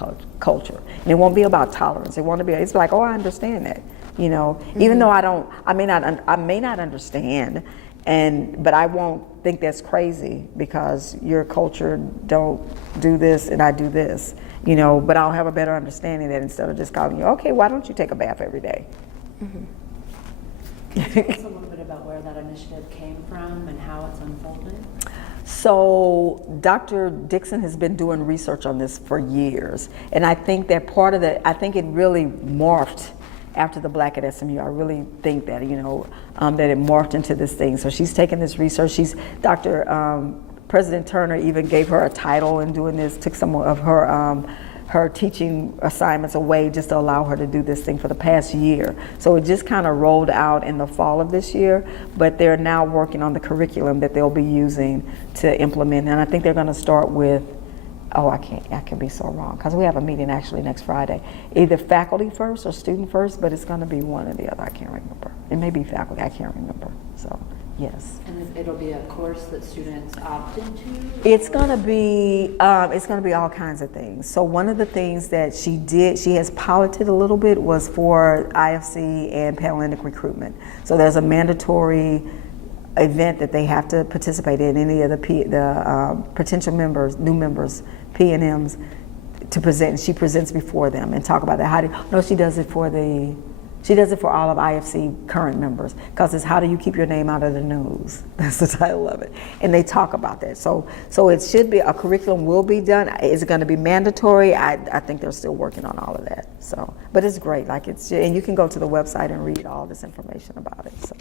culture. And it won't be about tolerance. It's like, oh, I understand that. Even though I may not understand, but I won't think that's crazy because your culture don't do this and I do this. But I'll have a better understanding that instead of just calling you, okay, why don't you take a bath every day? Mm-hmm. Tell us a little bit about where that initiative came from and how it's unfolding. So Dr. Dixon has been doing research on this for years. And I think that I think it really morphed after the Black at SMU. I really think that, that it morphed into this thing. So she's taken this research. President Turner even gave her a title in doing this, took some of her teaching assignments away just to allow her to do this thing for the past year. So it just kind of rolled out in the fall of this year, but they're now working on the curriculum that they'll be using to implement. And I think they're going to start with, I can be so wrong, because we have a meeting actually next Friday. Either faculty first or student first, but it's going to be one or the other. I can't remember. It may be faculty. I can't remember. So yes. And it'll be a course that students opt into? It's gonna be all kinds of things. So one of the things that she has piloted a little bit was for IFC and Panhellenic recruitment. So there's a mandatory event that they have to participate in, any of the potential members, new members, P&Ms, to present. She presents before them and talk about that. She does it for all of IFC current members, because it's how do you keep your name out of the news? That's the title of it. And they talk about that. So it should be, a curriculum will be done. Is it going to be mandatory? I think they're still working on all of that. So, but it's great. And you can go to the website and read all this information about it. So.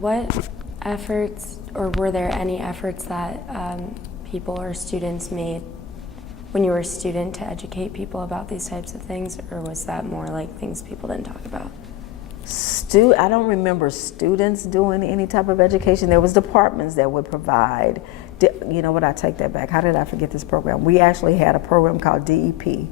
What efforts, or were there any efforts that people or students made when you were a student to educate people about these types of things, or was that more like things people didn't talk about? I don't remember students doing any type of education. There was departments that would provide. You know what? I take that back. How did I forget this program? We actually had a program called DEP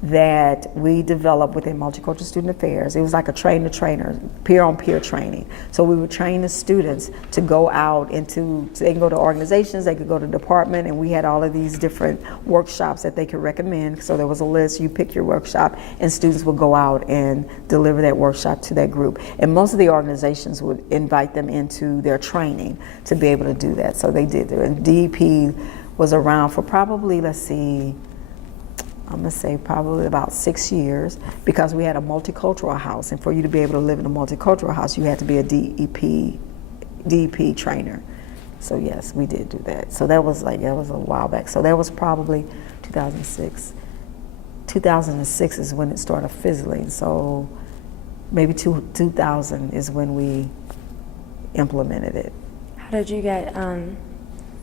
that we developed within Multicultural Student Affairs. It was like a train-to-trainer, peer-on-peer training. So we would train the students to go out so they can go to organizations, they could go to department, and we had all of these different workshops that they could recommend. So there was a list, you pick your workshop, and students would go out and deliver that workshop to that group. And most of the organizations would invite them into their training to be able to do that. So they did it. And DEP was around for probably, I'm gonna say probably about 6 years, because we had a multicultural house, and for you to be able to live in a multicultural house, you had to be a DEP trainer. So yes, we did do that. So that was a while back. So that was probably 2006. 2006 is when it started fizzling. So maybe 2000 is when we implemented it. How did you get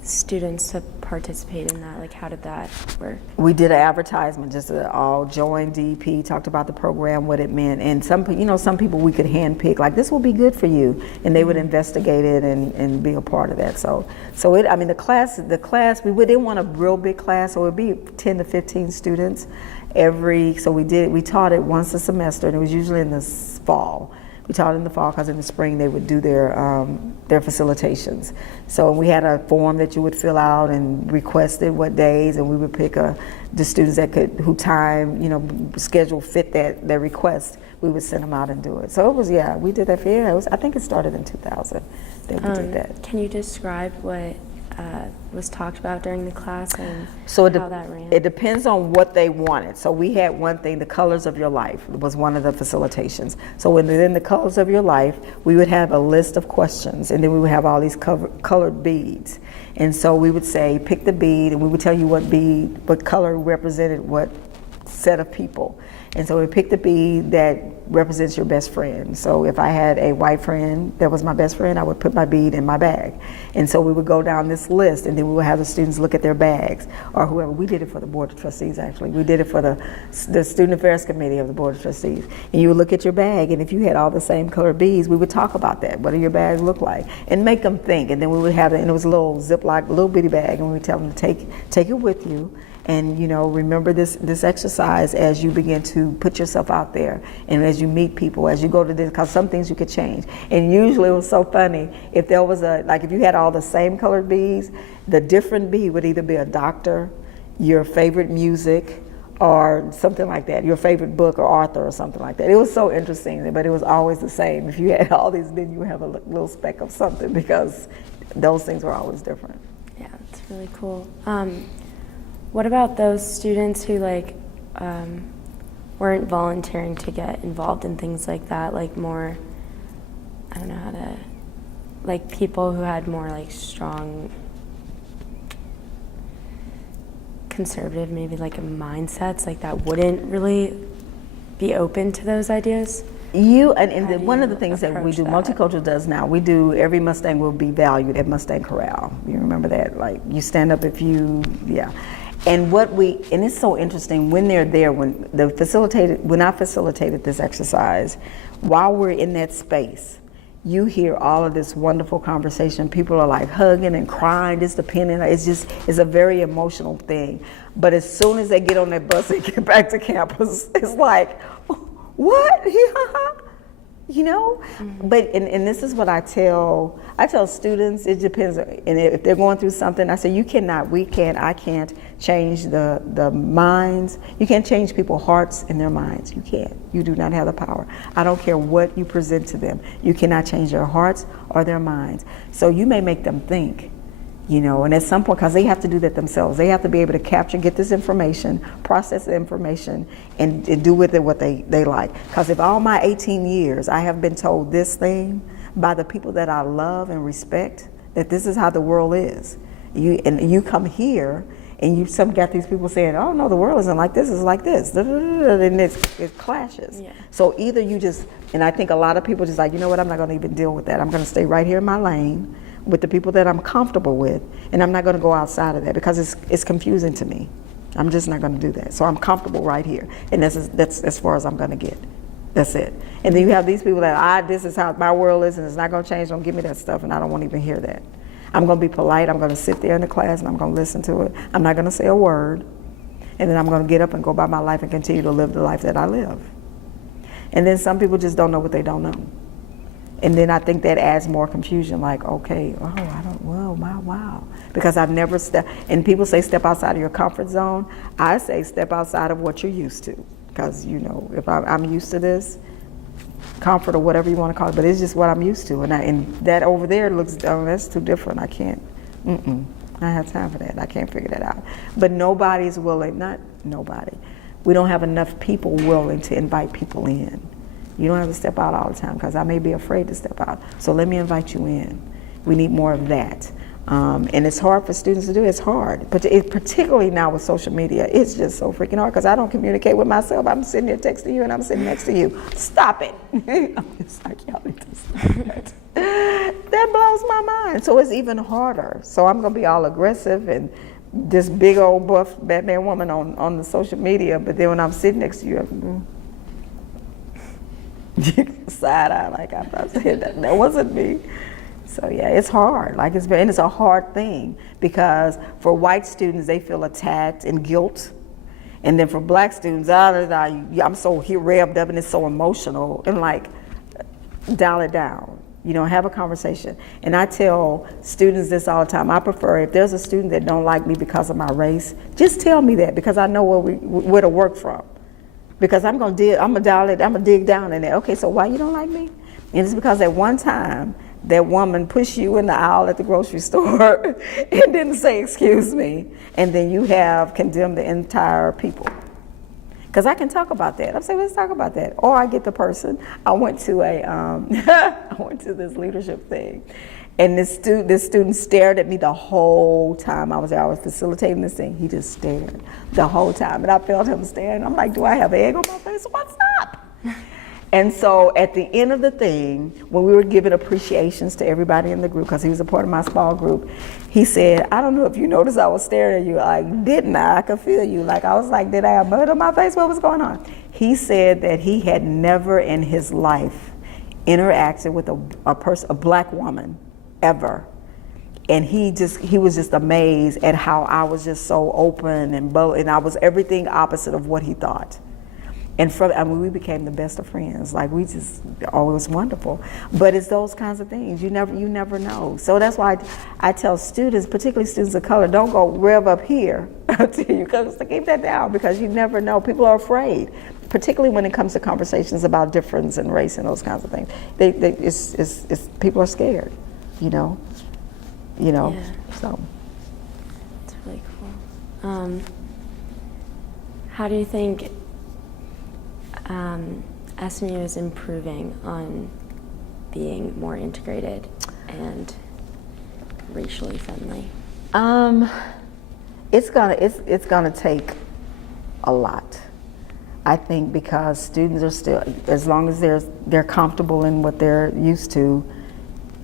students to participate in that? Like, how did that work? We did an advertisement, just all join DEP, talked about the program, what it meant, and some people we could handpick, like, this will be good for you, and they would investigate it and be a part of that. So the class, we didn't want a real big class, so it would be 10 to 15 students so we taught it once a semester, and it was usually in the fall. We taught in the fall because in the spring they would do their facilitations. So we had a form that you would fill out and requested what days, and we would pick the students who time, schedule fit their request. We would send them out and do it. So it was, we did that for I think it started in 2000 that we did that. Can you describe what was talked about during the class and how that ran? It depends on what they wanted. So we had one thing, the colors of your life was one of the facilitations. So within the colors of your life, we would have a list of questions, and then we would have all these colored beads. And so we would say, pick the bead, and we would tell you what color represented what set of people. And so we picked the bead that represents your best friend. So if I had a white friend that was my best friend, I would put my bead in my bag. And so we would go down this list, and then we would have the students look at their bags, or whoever. We did it for the Board of Trustees, actually. We did it for the Student Affairs Committee of the Board of Trustees. And you would look at your bag, and if you had all the same color beads, we would talk about that. What do your bags look like? And make them think. And then we would have it, and it was a little Ziploc, little bitty bag, and we would tell them to take it with you. And remember this exercise as you begin to put yourself out there, and as you meet people, as you go to this, because some things you could change. And usually it was so funny, if there was if you had all the same colored beads, the different bead would either be a doctor, your favorite music, or something like that, your favorite book or author or something like that. It was so interesting, but it was always the same. If you had all these, then you have a little speck of something, because those things were always different. Yeah, it's really cool. What about those students who weren't volunteering to get involved in things like that, like more, I don't know how to, like people who had more strong conservative, maybe mindsets that wouldn't really be open to those ideas? One of the things that we do, Multicultural does now, we do every Mustang will be valued at Mustang Corral. You remember that? You stand up And it's so interesting when they're there, when I facilitated this exercise, while we're in that space, you hear all of this wonderful conversation. People are hugging and crying, just depending. It's a very emotional thing. But as soon as they get on that bus and get back to campus, it's like, what? you know? But, and this is what I tell students, it depends, and if they're going through something, I say, I can't change the minds. You can't change people's hearts and their minds. You can't. You do not have the power. I don't care what you present to them. You cannot change their hearts or their minds. So you may make them think, you know, and at some point, because they have to do that themselves, they have to be able to get this information, process the information, and do with it what they like. Because if all my 18 years I have been told this thing by the people that I love and respect, that this is how the world is, you come here and you got these people saying, oh no, the world isn't like this, it's like this, and it clashes. Yeah. So either you just, and I think a lot of people just like, you know what, I'm not going to even deal with that. I'm going to stay right here in my lane with the people that I'm comfortable with, and I'm not going to go outside of that because it's confusing to me. I'm just not going to do that. So I'm comfortable right here, and that's as far as I'm going to get. That's it. And then you have these people that this is how my world is, and it's not going to change. Don't give me that stuff, and I don't want to even hear that. I'm going to be polite. I'm going to sit there in the class, and I'm going to listen to it. I'm not going to say a word, and then I'm going to get up and go about my life and continue to live the life that I live. And then some people just don't know what they don't know. And then I think that adds more confusion, like, okay, wow. Because I've never and people say step outside of your comfort zone. I say step outside of what you're used to. Because, you know, if I'm used to this, comfort or whatever you want to call it, but it's just what I'm used to. And that over there looks, that's too different. I can't, I have time for that. I can't figure that out. But nobody's willing, not nobody. We don't have enough people willing to invite people in. You don't have to step out all the time because I may be afraid to step out. So let me invite you in. We need more of that. And it's hard for students to do. It's hard. But particularly now with social media, it's just so freaking hard because I don't communicate with myself. I'm sitting here texting you and I'm sitting next to you. Stop it. I'm just like, y'all need to stop it. That blows my mind. So it's even harder. So I'm going to be all aggressive and this big old buff Batman woman on the social media. But then when I'm sitting next to you, side eye, like I'm not saying that wasn't me. So yeah, it's hard. Like it's a hard thing because for white students they feel attacked and guilt, and then for black students, I'm so revved up and it's so emotional and like dial it down. You know, have a conversation. And I tell students this all the time. I prefer if there's a student that don't like me because of my race, just tell me that because I know where to work from. Because I'm gonna dig down in there. Okay, so why you don't like me? And it's because at one time that woman pushed you in the aisle at the grocery store and didn't say excuse me, and then you have condemned the entire people. Because I can talk about that. I'm saying let's talk about that. Or I get the person. I went to this leadership thing, and this student stared at me the whole time I was there. I was facilitating this thing. He just stared the whole time, and I felt him staring. I'm like, do I have egg on my face? What's up? And so at the end of the thing, when we were giving appreciations to everybody in the group, because he was a part of my small group, he said, I don't know if you noticed I was staring at you. Like, didn't I? I could feel you. Like, I was like, did I have mud on my face? What was going on? He said that he had never in his life interacted with a black woman, ever. And he was just amazed at how I was just so open and I was everything opposite of what he thought. And we became the best of friends. Like it was wonderful. But it's those kinds of things. You never know. So that's why I tell students, particularly students of color, don't go rev up here to you, because to keep that down, because you never know. People are afraid, particularly when it comes to conversations about difference and race and those kinds of things. People are scared, you know. Yeah. So. It's really cool. How do you think SMU is improving on being more integrated and racially friendly? It's gonna take a lot. I think because students are still, as long as they're comfortable in what they're used to,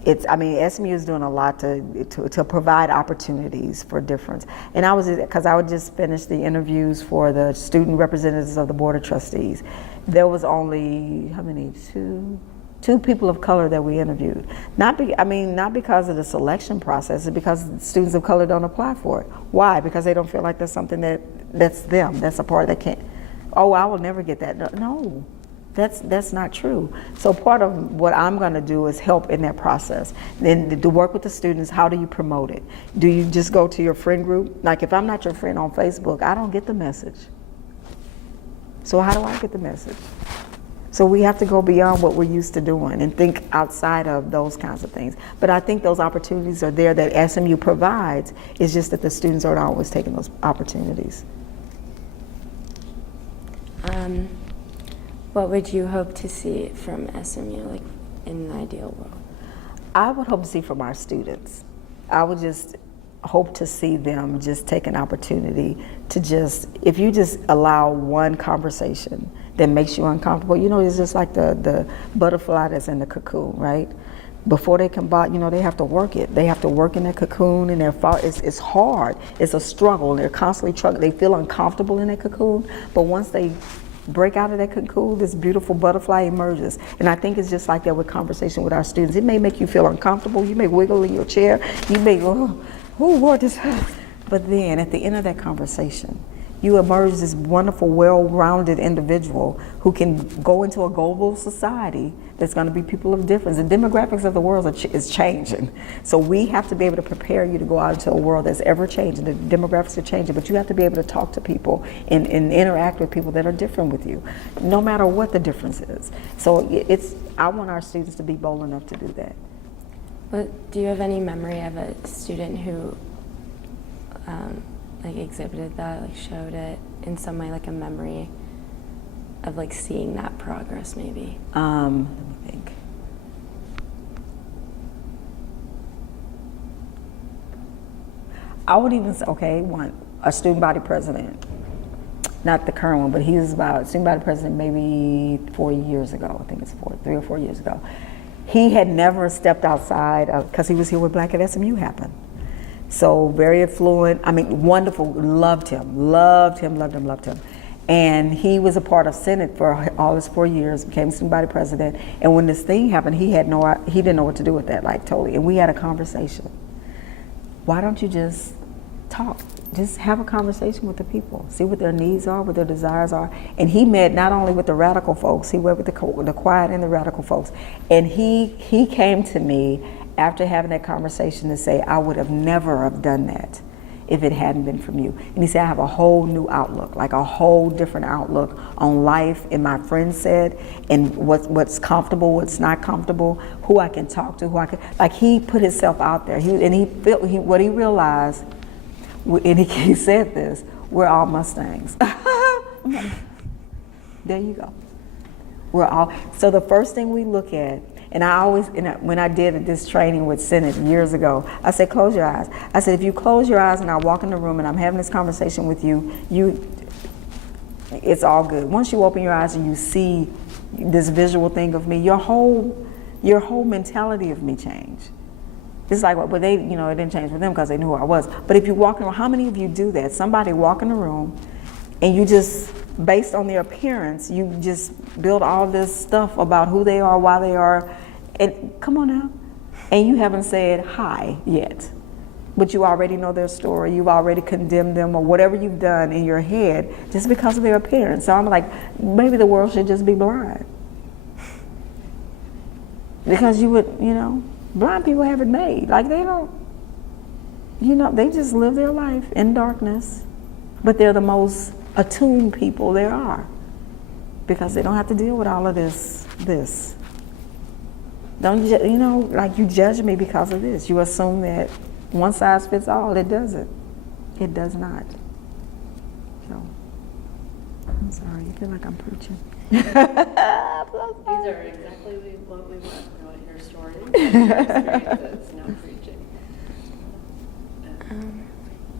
SMU is doing a lot to provide opportunities for difference. And I would just finish the interviews for the student representatives of the Board of Trustees. There was only, how many, two people of color that we interviewed. Not because of the selection process, it's because students of color don't apply for it. Why? Because they don't feel like that's something that's them, that's a part that can't, oh, I will never get that. No. That's not true. So part of what I'm going to do is help in that process. Then to work with the students, how do you promote it? Do you just go to your friend group? Like if I'm not your friend on Facebook, I don't get the message. So how do I get the message? So we have to go beyond what we're used to doing and think outside of those kinds of things. But I think those opportunities are there that SMU provides. It's just that the students aren't always taking those opportunities. What would you hope to see from SMU, like in an ideal world? I would hope to see from our students. I would just hope to see them just take an opportunity to just, if you just allow one conversation that makes you uncomfortable, you know, it's just like the butterfly that's in the cocoon, right? Before they can bot, you know, they have to work it. They have to work in their cocoon, and it's hard. It's a struggle, and they're constantly struggling. They feel uncomfortable in their cocoon, but once they break out of that cocoon, this beautiful butterfly emerges. And I think it's just like that with conversation with our students. It may make you feel uncomfortable. You may wiggle in your chair. You may go, oh Lord, this. But then at the end of that conversation, you emerge this wonderful, well-rounded individual who can go into a global society that's going to be people of difference. The demographics of the world is changing. So we have to be able to prepare you to go out into a world that's ever changing. The demographics are changing, but you have to be able to talk to people and interact with people that are different with you, no matter what the difference is. So I want our students to be bold enough to do that. But do you have any memory of a student who like exhibited that, like showed it in some way, like a memory of like seeing that progress maybe? Let me think. I would even say, okay, a student body president. Not the current one, but he was about student body president maybe 4 years ago. I think it's 3 or 4 years ago. He had never stepped outside because he was here when Black at SMU happened. So very affluent, I mean, wonderful, loved him. And he was a part of Senate for all his 4 years, became student body president. And when this thing happened, he didn't know what to do with that, like totally. And we had a conversation. Why don't you just talk? Just have a conversation with the people. See what their needs are, what their desires are. And he met not only with the radical folks, he went with the quiet and the radical folks. And he came to me after having that conversation to say, I would have never have done that if it hadn't been from you. And he said, I have a whole new outlook, like a whole different outlook on life. And my friend said, and what's comfortable, what's not comfortable, who I can talk to, like he put himself out there. What he realized, and he said this, we're all Mustangs. There you go. So the first thing we look at, and when I did this training with Senate years ago, I said, close your eyes. I said, if you close your eyes and I walk in the room and I'm having this conversation with you, it's all good. Once you open your eyes and you see this visual thing of me, your whole mentality of me changed. It's like, but they, it didn't change for them because they knew who I was. But if you walk in, how many of you do that? Somebody walk in the room and you just, based on their appearance, you just build all this stuff about who they are, why they are, and come on now. And you haven't said hi yet, but you already know their story. You've already condemned them or whatever you've done in your head just because of their appearance. So I'm like, maybe the world should just be blind. Because you would, blind people have it made. Like they don't, they just live their life in darkness, but they're the most attuned people there are because they don't have to deal with all of this. Don't like you judge me because of this. You assume that one size fits all. It doesn't. It does not. So I'm sorry. I feel like I'm preaching. These are exactly what we want. We want your story, your experiences, no preaching.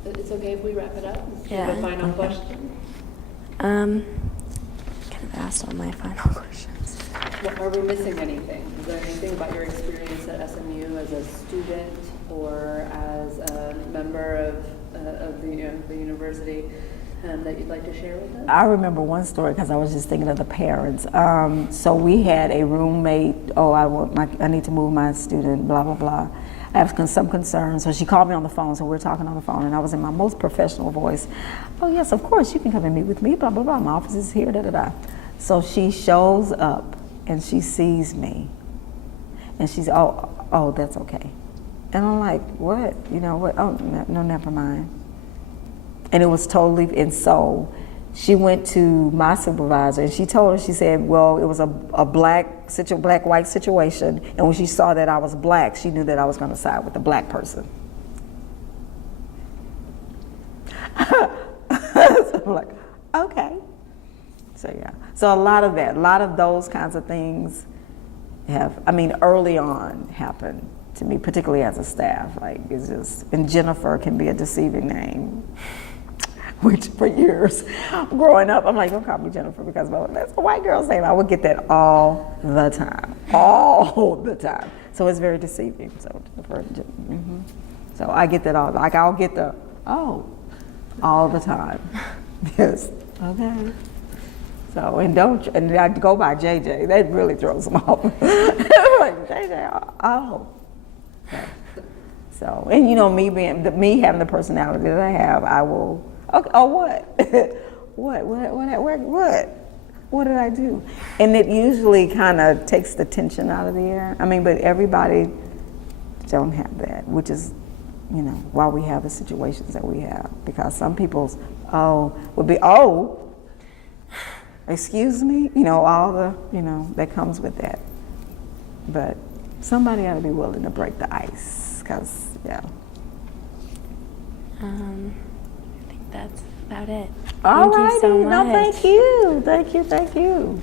It's okay if we wrap it up? Yeah. Have a final question? Kind of asked all my final questions. Are we missing anything? Is there anything about your experience at SMU as a student or as a member of the university that you'd like to share with us? I remember one story because I was just thinking of the parents. So we had a roommate. I need to move my student. Blah blah blah. I have some concerns. So she called me on the phone. So we're talking on the phone, and I was in my most professional voice. Oh yes, of course you can come and meet with me. Blah blah blah. My office is here. Da da da. So she shows up and she sees me, and she's, oh, that's okay. And I'm like, what? You know what? Oh, no, never mind. And it was totally, and so she went to my supervisor and she told her, she said, well, it was a black-white situation, and when she saw that I was black, she knew that I was going to side with the black person. So I'm like, okay. So yeah, so a lot of those kinds of things early on happened to me, particularly as a staff. Like, it's just, and Jennifer can be a deceiving name. Which for years growing up, I'm like, don't call me Jennifer because that's a white girl's name. I would get that all the time. So it's very deceiving. So Jennifer, so I get that all. Like, I'll get the all the time. Yes. Okay. So and I go by JJ. That really throws them off. Like, JJ. Oh. Okay. So, and you know, me having the personality that I have, I will. Okay, oh, what? What did I do? And it usually kind of takes the tension out of the air. But everybody don't have that, which is, you know, why we have the situations that we have. Because some people's would be, excuse me, you know, all the, you know, that comes with that. But somebody ought to be willing to break the ice, because, yeah. That's about it. All Thank you so much. No, thank you.